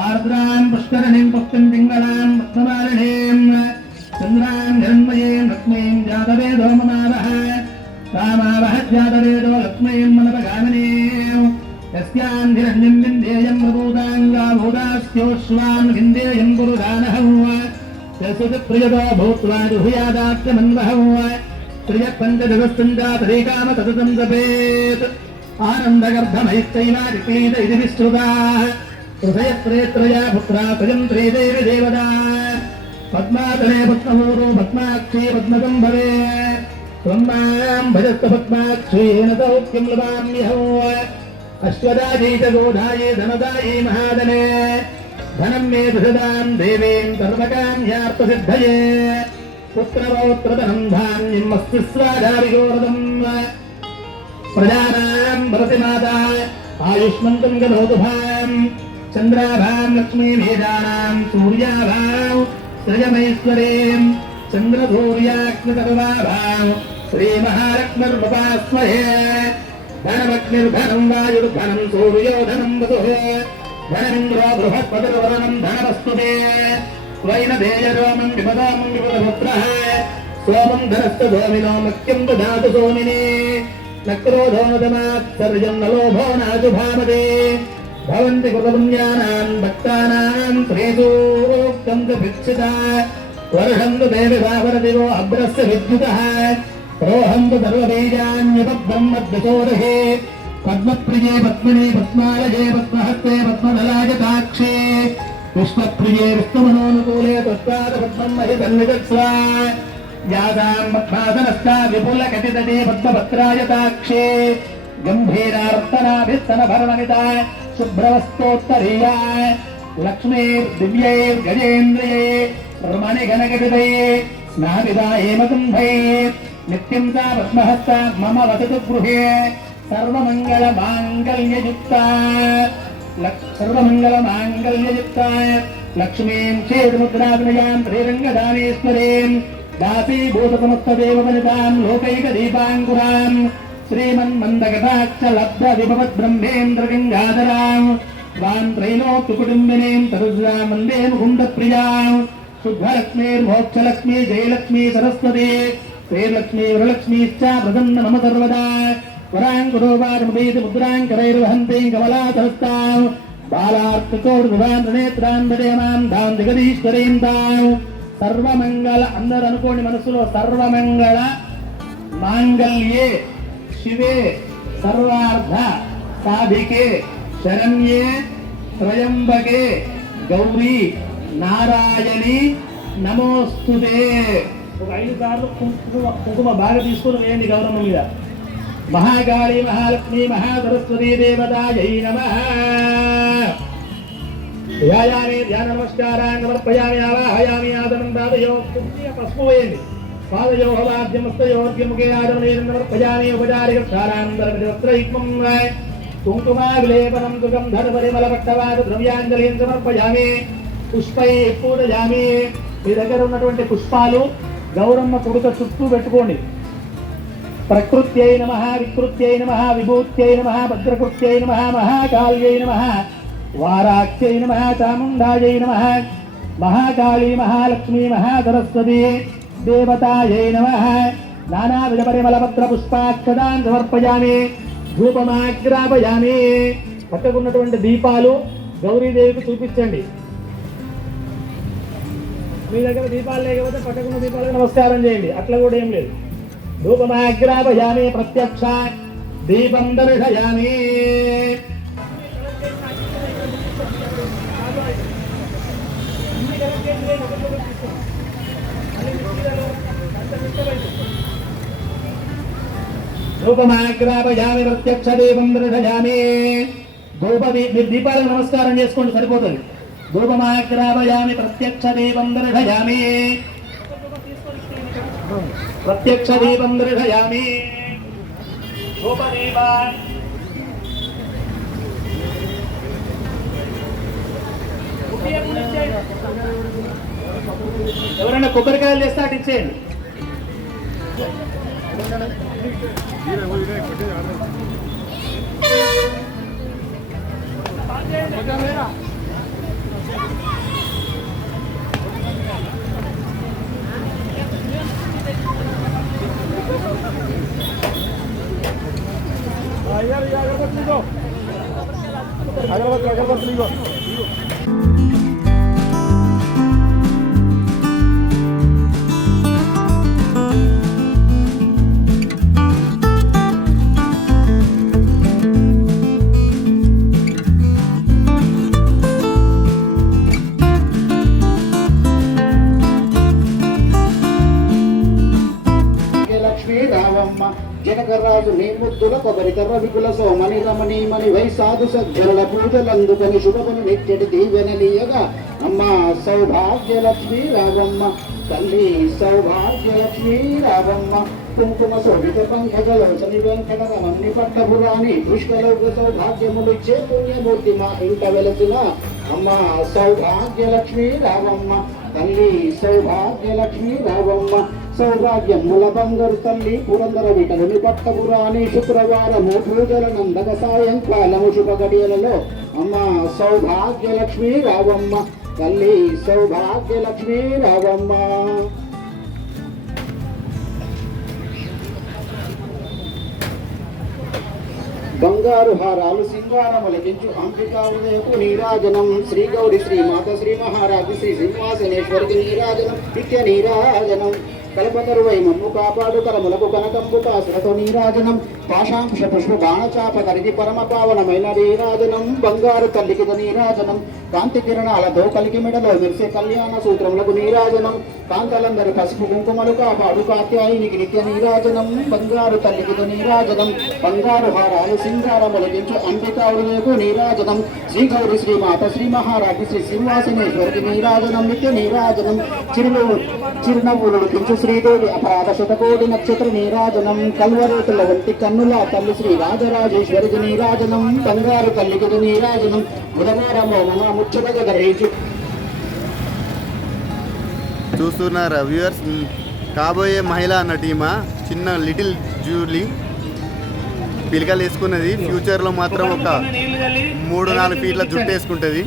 आर्द्रां पुष्करणीं पुष्टिं पिङ्गलां पद्ममालिनीं चन्द्रां हिरण्मयीं लक्ष्मीं जातवेदो ममावह तामावह जातवेदो लक्ष्मीं मनपगामिनीं यस्यां हिरण्यं विन्देयं प्रभूताङ्गाभूतास्योश्वां विन्देयं पुरुषानहं यस्यप्रियतो भूत्वा जुहुयादात्यमन्वहं श्रियपञ्चजगस्तञ्जातरेकाम सततं जपेत् आनन्दगर्भमैश्चैवादिपीत इति विश्रुताः हृदयत्रेत्रया पुत्रा सजन्त्रे देवी देवता पद्मातने पद्मपूरो पद्माक्षी पद्मगम्भवे त्वं भजस्त पद्माक्षीन सौख्यं लभाम्यहं अश्वदायै च गोधायै धनदायै महादने धनं मे दशदां देवीं सर्वकाम्यार्थसिद्धये पुत्रपौत्रधनं धान्यम् अस्ति स्वाधारिगोरदम् प्रजानां भवति माता आयुष्मन्तं गणोतुभां चन्द्राभां लक्ष्मीमेधानां सूर्याभां सृजमैश्वरीं चन्द्रसूर्याग्नितर्वाभां श्रीमहालक्ष्मीर्वपास्महे धनमग्निर्धनं वायुर्धनं सूर्यो धनं वसुः धनमिन्द्रो बृहस्पतिर्वरणं धनवस्तुते स्वैन देयरोमं विपदामं विपदपुत्रः सोमं धनस्य सोमिनो मह्यं ददातु सोमिने न क्रोधो न दमात्सर्यं न लोभो नाशुभामते भवन्ति कृतपुण्यानां भक्तानां श्रीसूक्तं च भिक्षिता वर्षन्तु देवि भावरदिवो अभ्रस्य विद्युतः प्रोहन्तु सर्वबीजान्यपब्रह्मद्विशोदहे पद्मप्रिये पद्मिने पद्मालये पद्महस्ते पद्मदलाजताक्षे विश्वप्रिये विष्णुमनोनुकूले तत्पादपद्मं महि सन्निधत्स्वा यासां पद्मासनस्था विपुलकटितटे पद्मपत्रायताक्षे गम्भीरार्तनाभिस्तनभरणमिता शुभ्रवस्तोत्तरीया लक्ष्मीर्दिव्यैर्गजेन्द्रिये रमणिघनकटितये स्नापिता हेमकुम्भैः नित्यं सा पद्महस्ता मम वसतु गृहे सर्वमङ्गलमाङ्गल्ययुक्ता लक्ष्मीं चेदमुद्राग्नयां श्रीरङ्गदानेश्वरीं दासीभूतसमस्तदेववनितां लोकैकदीपाङ्कुरां श्रीमन्मन्दकटाक्षलब्धविभवद्ब्रह्मेन्द्रगङ्गाधरां त्वां त्रैलोक्यकुटुम्बिनीं तरुज्रां वन्दे मुकुन्दप्रियां शुद्धलक्ष्मीर्मोक्षलक्ष्मी जयलक्ष्मी सरस्वती श्रीलक्ष्मी वरलक्ष्मीश्च प्रसन्न मम सर्वदा वराङ्कुरो वारमुदीति मुद्राङ्करैर्वहन्तीं कमलासहस्तां बालार्ककोर्नुभान्तनेत्रां वदेमां धां जगदीश्वरीं तां सर्वमङ्गल అందరూ అనుకోండి మనసులో సర్వమంగళ మాంగళ్యే శివే సర్వార్థ సాధికే శరణ్యే త్రయంబకే గౌరీ నారాయణి నమోస్తుతే ఒక 5 సార్లు కుంకుమ బాగా తీసుకొని వేయండి గౌరమ్మ మీద. మహాకాళీ మహాలక్ష్మి మహాసరస్వతీ దేవతాయై నమః. ధ్యాయామి ధ్యాన నమస్కారాన్ని సమర్పయామి ఆవాహయామి ఆదనం దాదయో పసుపు వేయండి. పాదయో వాద్యమస్తయోర్గ్యముఖే ఆదమనేన సమర్పయామి ఉపచారిక స్థానాంతరమిత్రైక్మం కుంకుమా విలేపనం సుగంధర పరిమళ పట్టవాద ద్రవ్యాంజలిం సమర్పయామి. పుష్పై పూజయామి. మీ దగ్గర ఉన్నటువంటి పుష్పాలు గౌరమ్మ కొడుక చుట్టూ పెట్టుకోండి. ప్రకృత్యై నమః వికృత్యై నమః విభూత్యై నమః భద్రకృత్యై నమః మహాకాళ్యై నమః వారాఖ్యై నమః చాముండాయై నమః మహాకాళీ మహాలక్ష్మీ మహాసరస్వతీ దేవతాయై నమః. నానావిధ పరిమళపత్ర పుష్పాక్షదాన్ సమర్పయామి. ధూపమాగ్రాపయామి. పక్కకున్నటువంటి దీపాలు గౌరీదేవికి చూపించండి. మీ దగ్గర దీపాలు లేకపోతే పక్కకున్న దీపాలకు నమస్కారం చేయండి. అట్లా కూడా ఏం లేదు. ధూపమాగ్రాపయామి. ప్రత్యక్ష దీపం దర్శయామి. ధూపమాగ్రాపయామి. ప్రత్యక్ష దీపం దర్శయామి. దీపాలకు నమస్కారం చేసుకోండి సరిపోతుంది. ధూపమాగ్రాపయామి. ప్రత్యక్ష దీపం దర్శయామి. ప్రత్యక్ష దీపం దర్శయామి. ధూపదీప ఎవరైనా కొబ్బరికాయలు చేస్తే అటు ఇచ్చేయండి. అగరబత్తులు జనకరాజు నీ ముద్దుల కొబ్బరికర్ర విపుల సోమని రమణీమణి వైసాధు సజ్జనుల పూజలందుకని శుభమును నెచ్చటి దీవెనలీయగా అమ్మ సౌభాగ్యలక్ష్మీ రావమ్మ తల్లి సౌభాగ్యలక్ష్మీ రావమ్మ. కుంకుమ శోభిత పంకజలోచని వెంకటరమణి పట్టపురాణి పుష్కలోక సౌభాగ్యములిచ్చే పుణ్యమూర్తి మా ఇంట వెలసిన అమ్మ సౌభాగ్యలక్ష్మీ రావమ్మ తల్లి సౌభాగ్యలక్ష్మీ రావమ్మ. సౌభాగ్యముల బంగారు తల్లి పురందర విటలుని పట్టపురాణి శుక్రవారము పూజల నందక సాయంకాలము శుభ గడియలలో అమ్మ సౌభాగ్యలక్ష్మీ రావమ్మ తల్లి సౌభాగ్యలక్ష్మీ రావమ్మ. బంగారు హారాలు సింగారములకించు అంబికా ఉదయకు నీరాజనం. శ్రీ గౌరి శ్రీమాత శ్రీ మహారాజు శ్రీ సింహాసనేశ్వరికి నీరాజనం నిత్య నీరాజనం. కల్పతరువై మమ్ము కాపాడు కరములకు కనకంబు కాసులతో నీరాజనం. పాశాంశ పుష్ప బాణచాప కరిగి పరమ పావనమైన నీరాజనం. బంగారు తల్లికి నీరాజనం. కాంతి కిరణాలతో కలిగి మెడలో మెరిసే కళ్యాణ సూత్రములకు నీరాజనం. కాంతలందరి పసుపు కుంకుమలు కాపాడు కాత్యాయినికి నిత్య నీరాజనం. బంగారు తల్లికి నీరాజనం. బంగారు హారాలు సింగారములకించు అంబికావులకు నీరాజనం. శ్రీ గౌరి శ్రీమాత శ్రీ మహారాజు శ్రీ సింహాసనేశ్వరికి నీరాజనం నిత్య నీరాజనం. చిరునవ్వులుకించు శ్రీదేవి అపరాధ శతకోటి నక్షత్ర నీరాజనం. కల్వరేతుల వంటి కన్నుల తల్లి శ్రీ రాజరాజేశ్వరికి నీరాజనం. బంగారు తల్లికి నీరాజనం. బుధవారము మన ముచ్చటగా ధరించు. చూస్తున్నారా వ్యూవర్స్, కాబోయే మహిళ అన్న టీమా చిన్న లిటిల్ జూలీ పిలకలు వేసుకున్నది. ఫ్యూచర్లో మాత్రం ఒక 3-4 ఫీట్ల జుట్టు వేసుకుంటుంది.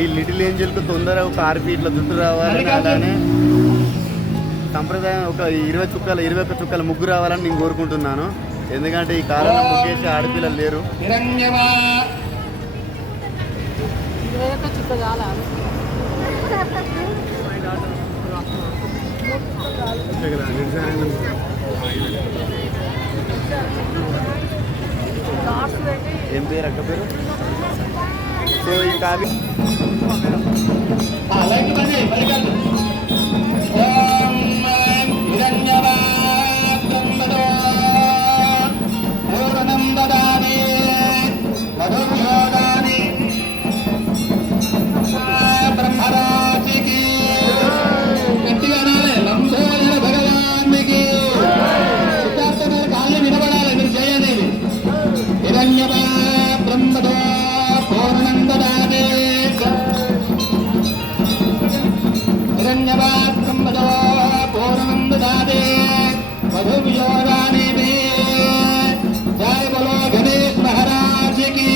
ఈ లిటిల్ ఏంజల్కు తొందరగా ఒక 6 ఫీట్ల జుట్టు రావాలని, అలానే సంప్రదాయం ఒక 21 చుక్కల ముగ్గు రావాలని నేను కోరుకుంటున్నాను. ఎందుకంటే ఈ కాలంలో ముగ్గేసి ఆడపిల్లలు లేరు. ఏం పేరు అక్క పేరు? సో ఇంకా అవి లైట్ బండి మల్లికార్జున ఓం హిరణ్యవాక్రం పూర్ణం దదామి మధుర్యోగాని బ్రహ్మరాజికి గట్టిగా అనాలి. లంబోదర భగవానికి సిద్ధార్థ గారి కాళ్ళు వినబడాలి. మీరు చేయనేది హిరణ్యవా బ్రహ్మదో పూర్ణం దదామి హిరణ్యవాద్ బ్రహ్మదో పూర్ణం దదామి మధుర్యోగాని జయ బలో గణేష్ మహారాజ్ की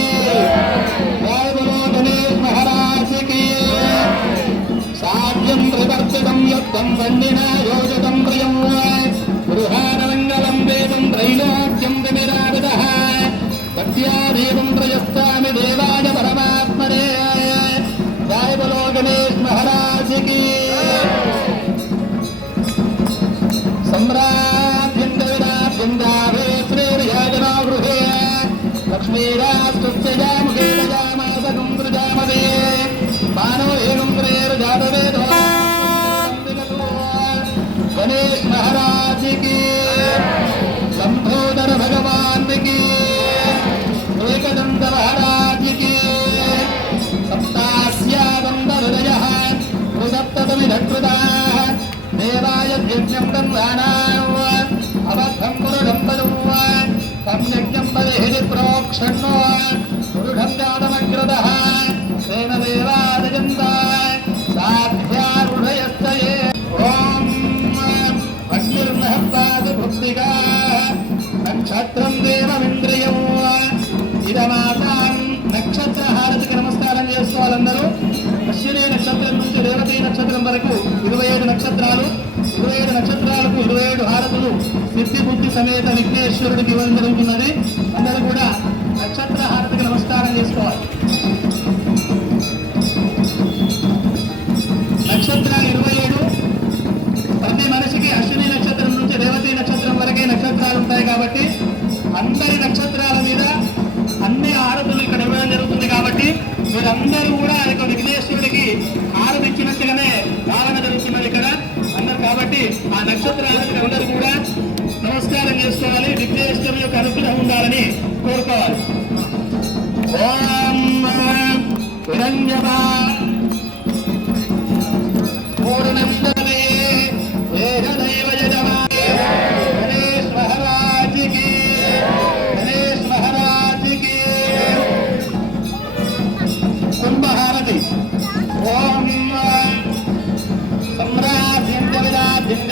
जय बोलो गणेश महाराज की साध्यं प्रवर्तितं यत्तं वन्दिना योजतं प्रियं गृहानमङ्गलं वेदं त्रैलोक्यं विराजतः सत्यादेवं प्रयस्तामि देवाय परमात्मने जय बोलो गणेश महाराज की सम्राज्यं श्रीर्याजना गृहे लक्ष्मीराष्ट्रस्य जामुखे जामासकं प्रजामदे मानो एवं प्रेरजातवे गणेश महाराज की लंबोदर भगवान की एकदंत महाराज की सप्तास्यादंत हृदयः सप्तमिधकृताः देवाय यज्ञं दन्दानाम् अबद्धं पुरुषं पदं सम्यक्तं पदेहि प्रोक्षण्णो पुरुषं जातमग्रतः तेन देवादजन्ता साध्यारुढयश्च ये ॐ अग्निर्महत्तात् भुक्तिका नक्षत्रं देवमिन्द्रियं इदमातां నక్షత్రహారతికి నమస్కారం చేసుకోవాలందరూ. అశ్విని నక్షత్రం నుంచి రేవతి నక్షత్రం వరకు 27 నక్షత్రాలు, 27 నక్షత్రాలకు 27 హారతులు సిద్ధి బుద్ధి సమేత విఘ్నేశ్వరుడికి ఇవ్వడం జరుగుతున్నది. అందరూ కూడా నక్షత్ర హారతికి నమస్కారం చేసుకోవాలి. నక్షత్రాలు 27, ప్రతి మనిషికి అశ్విని నక్షత్రం నుంచి రేవతి నక్షత్రం వరకే నక్షత్రాలు ఉంటాయి కాబట్టి అందరి నక్షత్రాల మీద అన్ని హారతులు ఇక్కడ ఇవ్వడం జరుగుతుంది. కాబట్టి మీరందరూ కూడా ఇక విఘ్నేశ్వరుడికి హారతి ఇచ్చినట్టుగానే పాలన జరుగుతున్నది ఇక్కడ అందరూ. కాబట్టి ఆ నక్షత్రాలకు అందరూ కూడా నమస్కారం చేసుకోవాలి. విఘ్నేశ్వరుడు యొక్క అనుగ్రహం ఉండాలని కోరుకోవాలి. ఓం హిరణ్యవా పూర్ణం దదామి ఏకదైవ యజమానే గణేష్ మహారాజ్ కి గణేష్ మహారాజ్ కి కుంభహారతి. ఓం सम्राज्यं विराज्यं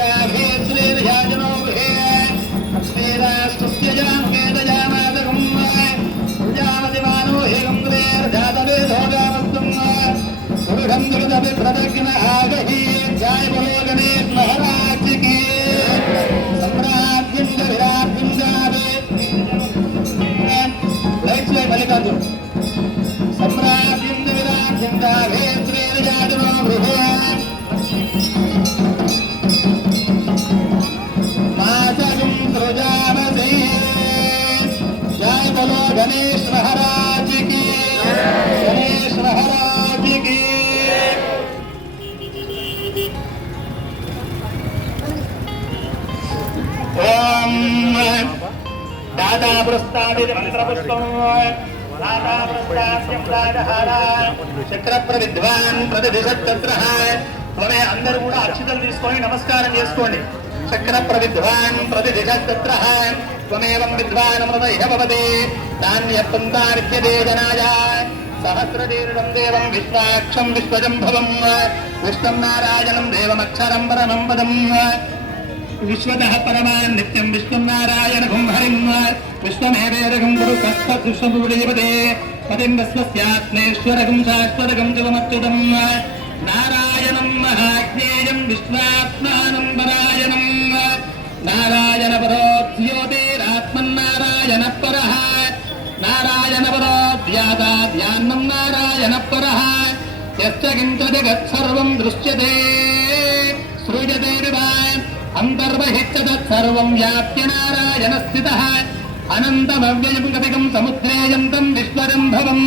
श्रीर्याजनो गृहे लक्ष्मीराष्ट्रस्य जामकेतजामातकं प्रजामतिमानो हेगं ग्रेर्जातवेदोगामस्तुं पुरुषं दुर्दपि प्रदक्षिणहागहि जय बोलो गणेश महाराज की सम्राज्यं विराज्यं लाइट्स लाइट मल्लिकार्जुन सम्राज्यं विराज्यं श्रीर्याजनो गृहे जय बोलो गणेश महाराज की गणेश महाराज की ओम दादा प्रस्तावित मंत्रपुष्पं दादा प्रस्ताव्यं राजहारा చక్ర ప్రవిద్వాన్ ప్రతిదిశత్రః త్వమే అందరూ కూడా అక్షతలు తీసుకొని నమస్కారం చేసుకోండి. చక్ర ప్రవిద్వాన్ ప్రతిదిశత్రః త్వమేవం విద్వాన్ అమృతైః భవతి తాన్యత్తంతార్క్యతే జనాయ సహస్రదీర్ఘం దేవం విశ్వాక్షం విశ్వజంభవం విష్ణుం నారాయణం దేవమక్షరం పరమం పదం విశ్వతః పరమాన్ నిత్యం విష్ణుం నారాయణం హరిం విశ్వమేవేదకం గురు తత్సృష్ణుడీపదే పదిం విశ్వస్యాత్మేశ్వరకం శాశ్వతకం శివమచ్యుతం నారాయణం మహాజ్ఞేయం విశ్వాత్మానం పరాయణం నారాయణ పరోధ్యోతిరాత్మన్నారాయణ పరః నారాయణ పరోధ్యాతాధ్యాన్నం నారాయణ పరః యశ్చ కించ జగత్సర్వం దృశ్యతే శ్రూయతే అంతర్బహిశ్చ తత్సర్వం వ్యాప్య నారాయణ స్థితః అనంతమవ్యయం కపికం సముద్రేయంతం విశ్వరంభవం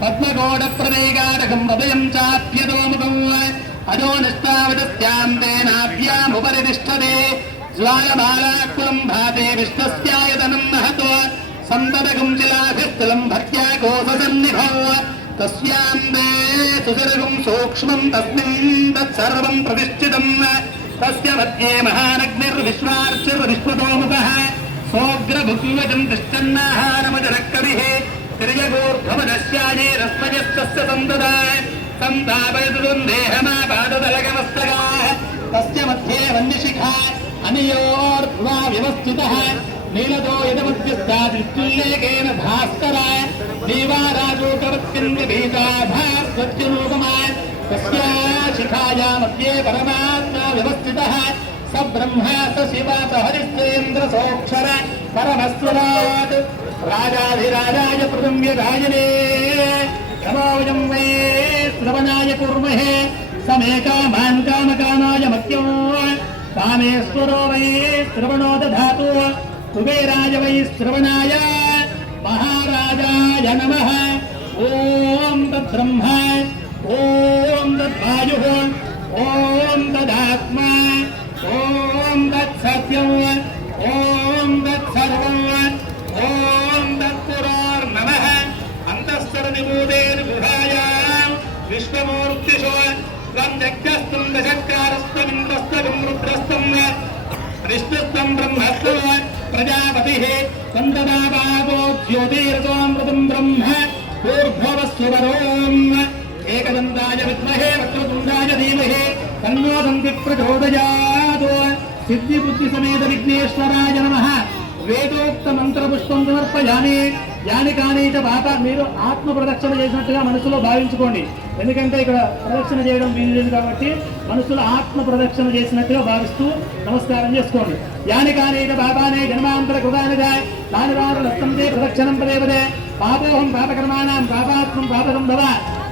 పద్మగోడప్రదేగారకం హృదయం చాప్యతోముఖం అజో నిష్టావతస్యాం తేనాభ్యాముపరి తిష్టతే జ్వాలమాలాకులం భాతే విశ్వస్యాయతనం మహతో సంతతకం శిలాభిస్థలం భక్త్యా కోససన్నిభౌ తస్యాం దే సుసర్గం సూక్ష్మం తస్మిన్ తత్సర్వం ప్రతిష్ఠితం తస్య మధ్యే మహానగ్నిర్విశ్వార్చిర్విశ్వతోముఖః సోగ్రభుక్వజం తిష్టన్నాహారమజరక్కడిః తిర్యగోర్ధ్వమదస్యానే రస్మజస్తస్య సంతదా సంతాపయతు దేహమాపాదతలకమస్తకాః తస్య మధ్యే వన్యశిఖా అనియోర్ధ్వా వ్యవస్థితః నీలతో యదమధ్యస్థాదిష్టుల్లేకేన భాస్కర దీవారాజోకవత్యంగీతాభాస్వత్యరూపమా తస్యా శిఖాయా మధ్యే పరమాత్మా వ్యవస్థితః స బ్రహ్మ స శివ స హరిశ్చేంద్ర సోక్షర పరమస్వరాట్ రాజాధిరాజాయ పృథంవ్యరాజనే నమోయం why శ్రవణాయ కుర్మహే సమే come on కామకామాయ Matyam కామేశ్వరో why శ్రవణో దధాతు కుబేరాయ why శ్రవణాయ మహారాజాయ నమః ఓం తద్బ్రహ్మ ఓం తద్వాయు ఓం తదాత్మా ఓం తత్సత్యం ఓం తత్సర్వం ఓం తత్పురార్నమః అంతఃస్థర నిబోధేన గుహాయాం విశ్వమూర్తిషు త్వం జగ్గస్తం దశత్కారస్త్వమింద్రస్త్వం రుద్రస్తం విష్ణుస్తం బ్రహ్మస్తం ప్రజాపతిః త్వం తదా భాగో జ్యోతిర్సోమృతం బ్రహ్మ భూర్భువస్సువరోం ఏకదంతాయ విద్మహే వక్రతుండాయ ధీమహి తన్నో దంతి ప్రచోదయాత్ సిద్ధి బుద్ధి సమేత విఘ్నేశ్వరాయ నమః వేదోక్త మంత్రపుష్పం సమర్పయామి యాని కానీట పాప మీరు ఆత్మ ప్రదక్షిణ చేసినట్టుగా మనసులో భావించుకోండి. ఎందుకంటే ఇక్కడ ప్రదక్షిణ చేయడం వీలు కాబట్టి మనసులో ఆత్మ ప్రదక్షిణ చేసినట్టుగా భావిస్తూ నమస్కారం చేసుకోండి. యాని కానీట పాపానే జన్మాంతర కృతానిదాయ తాని వారు లక్ష్యంతే ప్రదక్షిణం పదే పదే పాపోహం పాపకర్మాణం పాపాత్మం పాపసంభవ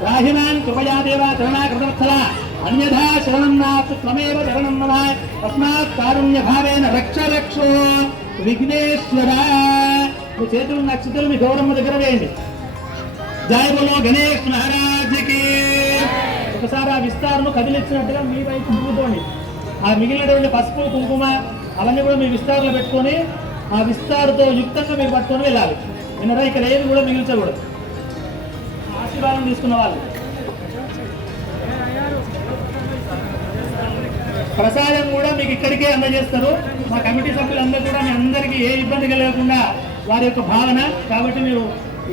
రాహిమాన్ కృపయా దేవా శరణాకృతవత్సల అన్యథా శరణం నాస్తు త్వమేవ శరణం మమ తస్మాత్ కారుణ్య భావేన రక్ష రక్షో విఘ్నేశ్వర. మీ చేతులు నక్షత్రాలు మీ గౌరమ్మ దగ్గర వేయండి. జయ బోలో గణేష్ మహారాజ్కి. ఒకసారి ఆ విస్తారను కదిలించినట్టుగా మీ వైపు చూసుకోండి. ఆ మిగిలినటువంటి పసుపు కుంకుమ అవన్నీ కూడా మీ విస్తారంలో పెట్టుకొని ఆ విస్తారుతో యుక్తంగా మీరు పట్టుకొని వెళ్ళాలి. విన్నరా, ఇక్కడ ఏది కూడా మిగిల్చకూడదు. ఆశీర్వాదం తీసుకున్న వాళ్ళు ప్రసాదం కూడా మీకు ఇక్కడికే అందజేస్తారు. మా కమిటీ సభ్యులందరూ కూడా మీ అందరికీ ఏ ఇబ్బంది కలగకుండా వారి యొక్క భావన కాబట్టి మీరు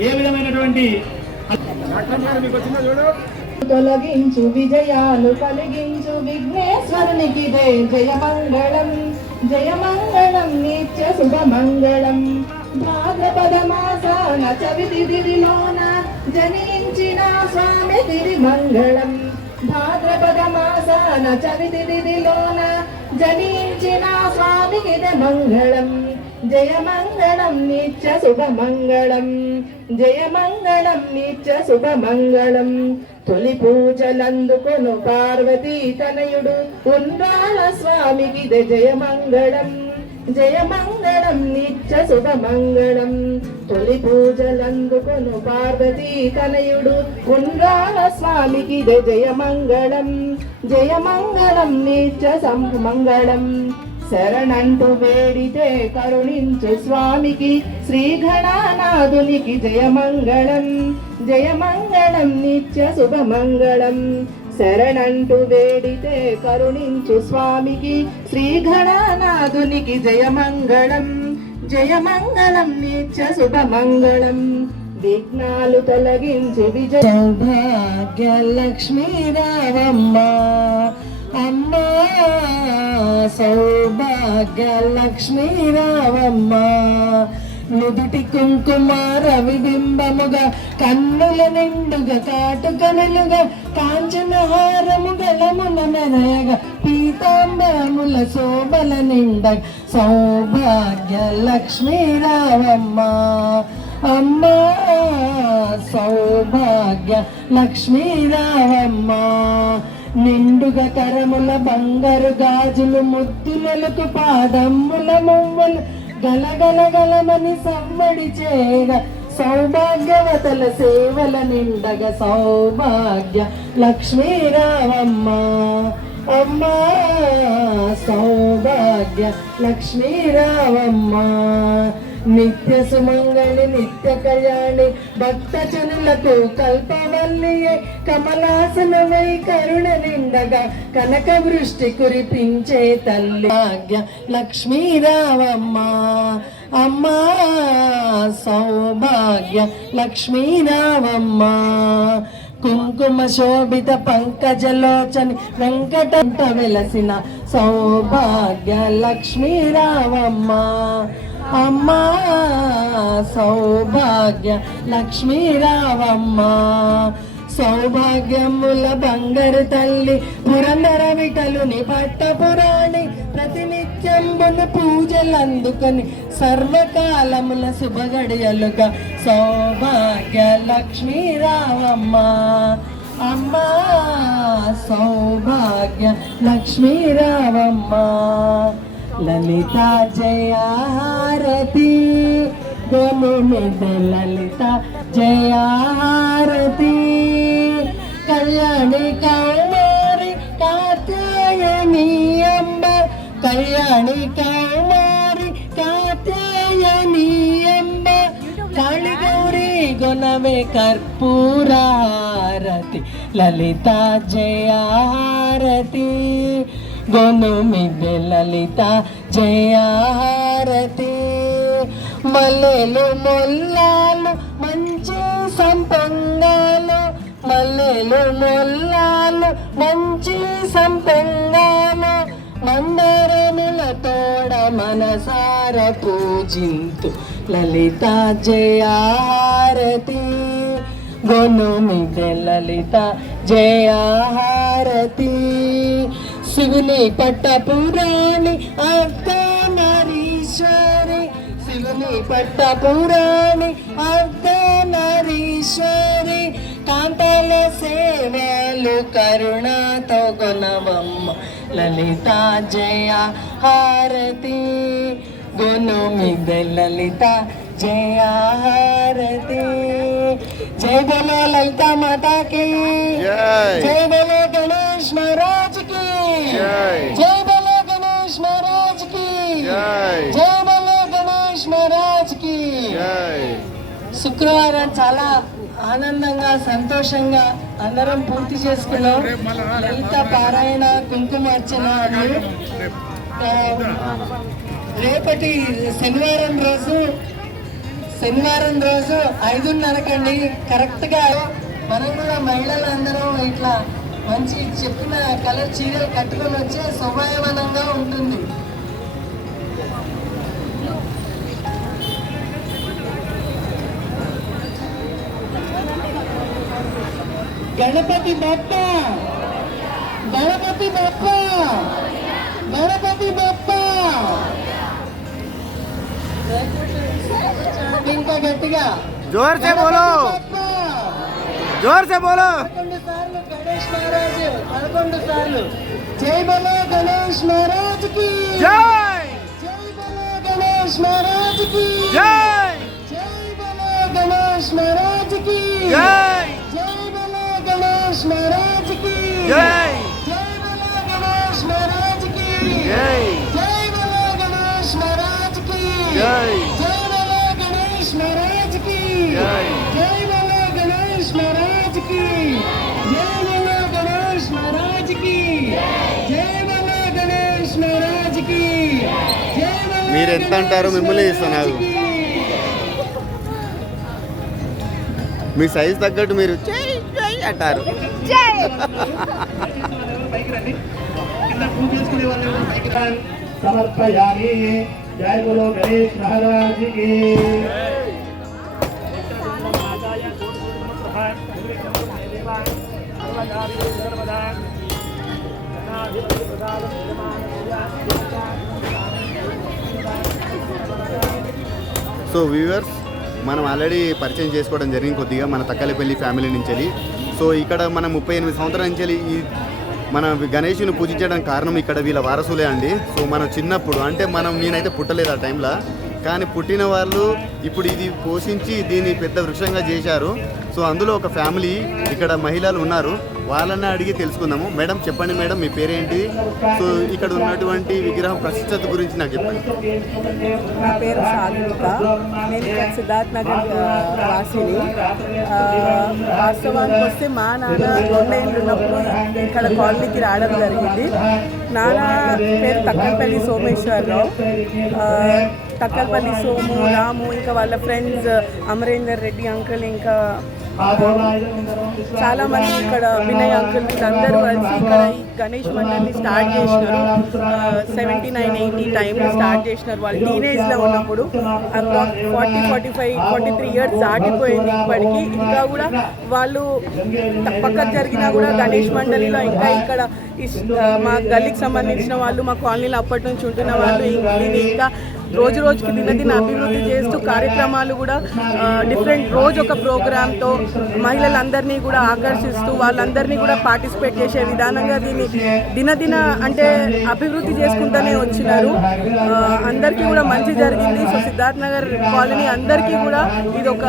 ఏ విధమైనటువంటి తొలగించు విజయాలు కలిగించు విఘ్నేశ్వరునికి జయమంగళం జయమంగళం నిత్య శుభమంగళం. భాద్రపద మాసాన చవితి దివిలోన జనించిన స్వామి తిరిమంగళం. భాద్రపద మాసాన చవితి దివిలోన జనించిన స్వామికి మంగళం. జయమంగళం నిత్య శుభమంగళం జయమంగళం నిత్య శుభమంగళం. తొలి పూజలందుకొను పార్వతీ తనయుడు ఉండ్రాళ స్వామికి జయమంగళం జయమంగళం నిత్య శుభమంగళం. తొలి పూజలందుకొను పార్వతీ తనయుడు ఉండ్రాళ స్వామికి జయమంగళం జయమంగళం నిత్య మంగళం. శరణంటూ వేడితే కరుణించు స్వామికి శ్రీ గణనాథునికి జయమంగళం జయమంగళం నిత్య శుభమంగళం. శరణంటూ వేడితే కరుణించు స్వామికి శ్రీ గణనాథునికి జయమంగళం జయమంగళం నిత్య శుభమంగళం. విఘ్నాలు తొలగించు విజయ సౌభాగ్య లక్ష్మీ రావమ్మ అమ్మా సౌభాగ్య లక్ష్మీ రావమ్మ. నుదుటి కుంకుమ రవిబింబముగా కన్నుల నిండుగా కాటుక వెలుగా కాంచన హారము గలమున మెరయగా పీతాంబరముల శోభల నిండగా సౌభాగ్య లక్ష్మీ రావమ్మ అమ్మా సౌభాగ్య లక్ష్మీ రావమ్మ. నిండుగా కరముల బంగారు గాజులు ముద్దులకు పాదమ్ముల మువ్వలు గలగలగలమని సవ్వడి చేయగా సౌభాగ్యవతల సేవల నిండగ సౌభాగ్య లక్ష్మీ రావమ్మ అమ్మా సౌభాగ్య లక్ష్మీ రావమ్మ నిత్య సుమంగళి నిత్య కళ్యాణి భక్త జనులకు కల్పవల్లియే కమలాసనమై కరుణ నిండగా కనక వృష్టి కురిపించే తల్లి భాగ్య లక్ష్మీ రావమ్మ అమ్మా సౌభాగ్య లక్ష్మీ రావమ్మ కుంకుమ శోభిత పంకజలోచని వెంకటంట వెలసిన సౌభాగ్య లక్ష్మీ రావమ్మ అమ్మా సౌభాగ్య లక్ష్మీ రావమ్మ సౌభాగ్యముల బంగారు తల్లి పురందర విఠలుని పట్టపురాణి ప్రతినిత్యంబును పూజలందుకొని సర్వకాలముల శుభగడియలుగా సౌభాగ్య లక్ష్మీ రావమ్మ అమ్మా సౌభాగ్య లక్ష్మీ రావమ్మ లలిత జయారతి గోముమిద లలిత జయారతి కళ్యాణి కౌమారి కాత్యాయని అంబ కళ్యాణి కౌమారి కాత్యాయని అంబ కాళి గౌరీ గుణవే కర్పూరారతి లలిత జయారతి గోనుమిదె లలిత జయారతి మల్లెలు మొల్లాలు మంచి సంపంగాలు మల్లెలు మొల్లాలు మంచి సంపంగాలు మందరముల తోడ మనసార పూజింతు లలిత జయారతి గోనుమిదె లలిత జయారతి శివుని పట్టపురాణి అర్ధనారీశ్వరి శివుని పట్టపురాణి అర్ధనారీశ్వరి కాంతల సేవలు కరుణతో గుణవమ్మ లలిత జయ హారతి గుణమిద లలిత జయ హారతి జయ బోలో లలిత మాతాకి జయ బోలో గణేష్ महाराज की जय बोलो गणेश महाराज की जय बोलो गणेష్ महाराज की శుక్రవారం చాలా ఆనందంగా సంతోషంగా అందరం పూర్తి చేసుకున్నాం లలిత పారాయణ కుంకుమార్చన రేపటి శనివారం రోజు 5:30 కరెక్ట్గా మనం కూడా మహిళలు అందరం ఇట్లా మంచి చెప్పిన కలర్ చీరలు కట్టుకొని వచ్చే శోభాయమానంగా ఉంటుంది. గణపతి బప్ప గణపతి బప్ప గణపతి బప్ప ఇంకా గట్టిగా जोर से बोलो जोर से बोलो 11 సార్లు గణేష్ మహారాజ్ 11 సార్లు జై బోలో గణేష్ మహారాజ్ కి जय జై బోలో గణేష్ మహారాజ్ కి जय జై బోలో గణేష్ మహారాజ్ కి जय జై బోలో గణేష్ మహారాజ్ కి जय జై బోలో గణేష్ మహారాజ్ కి जय జై బోలో గణేష్ మహారాజ్ కి जय జై బోలో గణేష్ మహారాజ్ కి जय జై బోలో గణేష్ మహారాజ్ కి జై బోలో గణేష్ మహారాజ్ కి జై బోలో గణేష్ మహారాజ్ కి జై బోలో మీరు ఎంత అంటారో మిమ్మల్ని ఇస్తాను నాకు. మీ సైజ్ తగ్గట్టు మీరు జై జై అంటారు. పైకి రండి కింద పూజ చేసుకునే వాళ్ళు పైకి రండి సమర్పయామి జై బోలో గణేష్ మహారాజ్ కి సో వ్యూవర్స్ మనం ఆల్రెడీ పరిచయం చేసుకోవడం జరిగింది కొద్దిగా మన తక్కలపల్లి ఫ్యామిలీ నుంచి. సో ఇక్కడ మనం 38 సంవత్సరాల నుంచి ఈ మన గణేష్ని పూజించడానికి కారణం ఇక్కడ వీళ్ళ వారసులే అండి. సో మనం చిన్నప్పుడు అంటే నేనైతే పుట్టలేదు ఆ టైంలో. కానీ పుట్టిన వాళ్ళు ఇప్పుడు ఇది పోషించి దీన్ని పెద్ద వృక్షంగా చేశారు. సో అందులో ఒక ఫ్యామిలీ ఇక్కడ మహిళలు ఉన్నారు, వాళ్ళని అడిగి తెలుసుకుందాము. మేడం చెప్పండి మేడం, మీ పేరేంటి? సో ఇక్కడ ఉన్నటువంటి విగ్రహం ప్రతిష్టత గురించి నాకు చెప్పండి. నా పేరు సాగరిక, నేను ఇక్కడ సిద్ధార్థ్ నగర్ వాసిని. వాస్తవానికి వస్తే మా నాన్న 2 ఏళ్ళు ఉన్నప్పుడు ఇక్కడ కాలనీకి రావడం జరిగింది. నాన్న పేరు తక్కలపల్లి సోమేశ్వరరావు. తక్కలపల్లి సోము, రాము, ఇంకా వాళ్ళ ఫ్రెండ్స్ అమరేందర్ రెడ్డి అంకుల్, ఇంకా చాలా మంది ఇక్కడ వినయ్ అంకుల్ వీళ్ళందరూ కలిసి ఇక్కడ ఈ గణేష్ మండలిని స్టార్ట్ చేసినారు. 79-80 టైంలో స్టార్ట్ చేసినారు. వాళ్ళు టీనేజ్లో ఉన్నప్పుడు 40-45-43 ఇయర్స్ దాటిపోయింది ఇప్పటికీ. ఇంకా కూడా వాళ్ళు పక్కకు జరిగినా కూడా గణేష్ మండలిలో ఇంకా ఇక్కడ మా గల్లీకి సంబంధించిన వాళ్ళు, మా కాలనీలో అప్పటి నుంచి ఉంటున్న వాళ్ళు దీన్ని ఇంకా రోజు రోజుకి దినదిన అభివృద్ధి చేస్తూ కార్యక్రమాలు కూడా డిఫరెంట్ రోజు ఒక ప్రోగ్రామ్తో మహిళలందరినీ కూడా ఆకర్షిస్తూ వాళ్ళందరినీ కూడా పార్టిసిపేట్ చేసే విధానంగా దీన్ని దినదిన అంటే అభివృద్ధి చేసుకుంటూనే వచ్చినారు. అందరికీ కూడా మంచి జరిగింది. సో సిద్ధార్థ్ నగర్ కాలనీ అందరికీ కూడా ఇది ఒక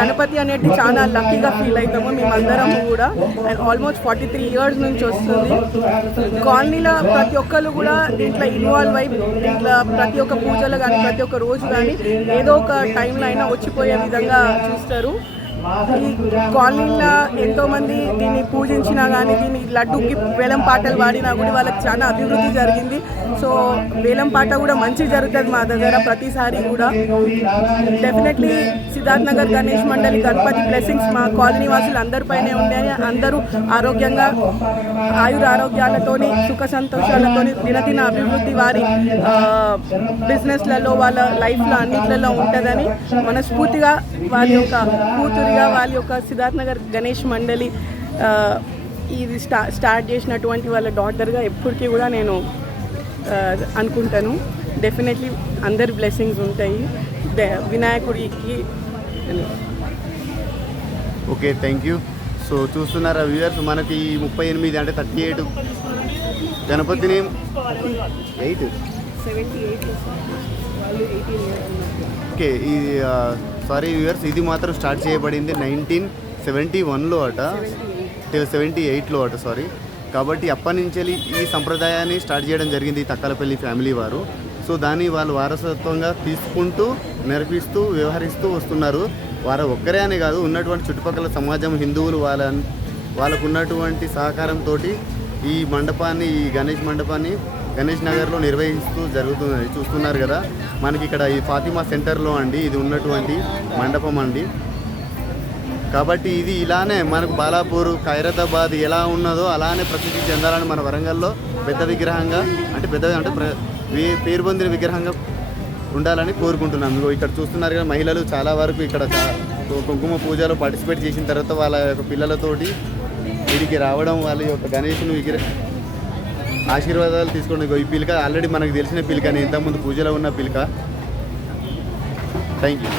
గణపతి అనేది చాలా లక్కీగా ఫీల్ అవుతాము మేమందరము కూడా. అండ్ ఆల్మోస్ట్ 43 ఇయర్స్ నుంచి వస్తుంది. కాలనీలో ప్రతి ఒక్కరు కూడా దీంట్లో ఇన్వాల్వ్ అయ్యి దీంట్లో ప్రతి ఒక్క పూజలు కానీ ప్రతి ఒక్క రోజు కానీ ఏదో ఒక టైంలో అయినా వచ్చిపోయే విధంగా చూస్తారు. ఈ కాలనీలో ఎంతోమంది దీన్ని పూజించినా కానీ దీన్ని లడ్డూకి వేలం పాటలు పాడినా కూడా వాళ్ళకి చాలా అభివృద్ధి జరిగింది. సో వేలం పాట కూడా మంచి జరుగుతుంది మా దగ్గర ప్రతిసారి కూడా. డెఫినెట్లీ సిద్ధార్థ్ నగర్ గణేష్ మండలి గణపతి బ్లెస్సింగ్స్ మా కాలనీ వాసులు అందరిపైనే ఉన్నాయి. అందరూ ఆరోగ్యంగా ఆయురారోగ్యాలతోని సుఖ సంతోషాలతోని దినదిన అభివృద్ధి వారి బిజినెస్లలో వాళ్ళ లైఫ్లో అన్నిట్లలో ఉంటుందని మనస్ఫూర్తిగా వారి యొక్క కూతురిగా వాళ్ళ యొక్క సిద్ధార్థ్ నగర్ గణేష్ మండలి ఇది స్టార్ట్ చేసినటువంటి వాళ్ళ డాటర్గా ఎప్పటికీ కూడా నేను అనుకుంటాను. డెఫినెట్లీ అందరి బ్లెస్సింగ్స్ ఉంటాయి వినాయకుడికి అని. Okay, thank you. సో చూస్తున్నారా వ్యూయర్స్, మనకి 38 అంటే 38 గణపతిని 78 వాళ్ళు 18 ఇయర్స్. ఓకే, ఇది సారీ వ్యూయర్స్, ఇది మాత్రం స్టార్ట్ చేయబడింది 1971లో అట, 78లో అట సారీ. కాబట్టి అప్పటి నుంచి ఈ సంప్రదాయాన్ని స్టార్ట్ చేయడం జరిగింది ఈ తక్కలపల్లి ఫ్యామిలీ వారు. సో దాన్ని వాళ్ళు వారసత్వంగా తీసుకుంటూ నేర్పిస్తూ వ్యవహరిస్తూ వస్తున్నారు. వారు ఒక్కరే అని కాదు, ఉన్నటువంటి చుట్టుపక్కల సమాజం హిందువులు వాళ్ళకు ఉన్నటువంటి సహకారంతో ఈ మండపాన్ని, ఈ గణేష్ మండపాన్ని గణేష్ నగర్లో నిర్వహిస్తూ జరుగుతున్నది. చూస్తున్నారు కదా మనకి ఇక్కడ ఈ ఫాతిమా సెంటర్లో అండి ఇది ఉన్నటువంటి మండపం అండి. కాబట్టి ఇది ఇలానే మనకు బాలాపూర్, ఖైరతాబాద్ ఎలా ఉన్నదో అలానే ప్రసిద్ధి చెందాలని మన వరంగల్లో పెద్ద విగ్రహంగా అంటే పేరు పొందిన విగ్రహంగా ఉండాలని కోరుకుంటున్నాం. ఇక్కడ చూస్తున్నారు కదా మహిళలు చాలా వరకు ఇక్కడ కుంకుమ పూజలో పార్టిసిపేట్ చేసిన తర్వాత వాళ్ళ యొక్క పిల్లలతోటి వీడికి రావడం, వాళ్ళ యొక్క గణేశుని ఆశీర్వాదాలు తీసుకోండి. ఈ పిలక ఆల్రెడీ మనకు తెలిసిన పిలకని, ఇంతకుముందు పూజలో ఉన్న పిలక. Thank you.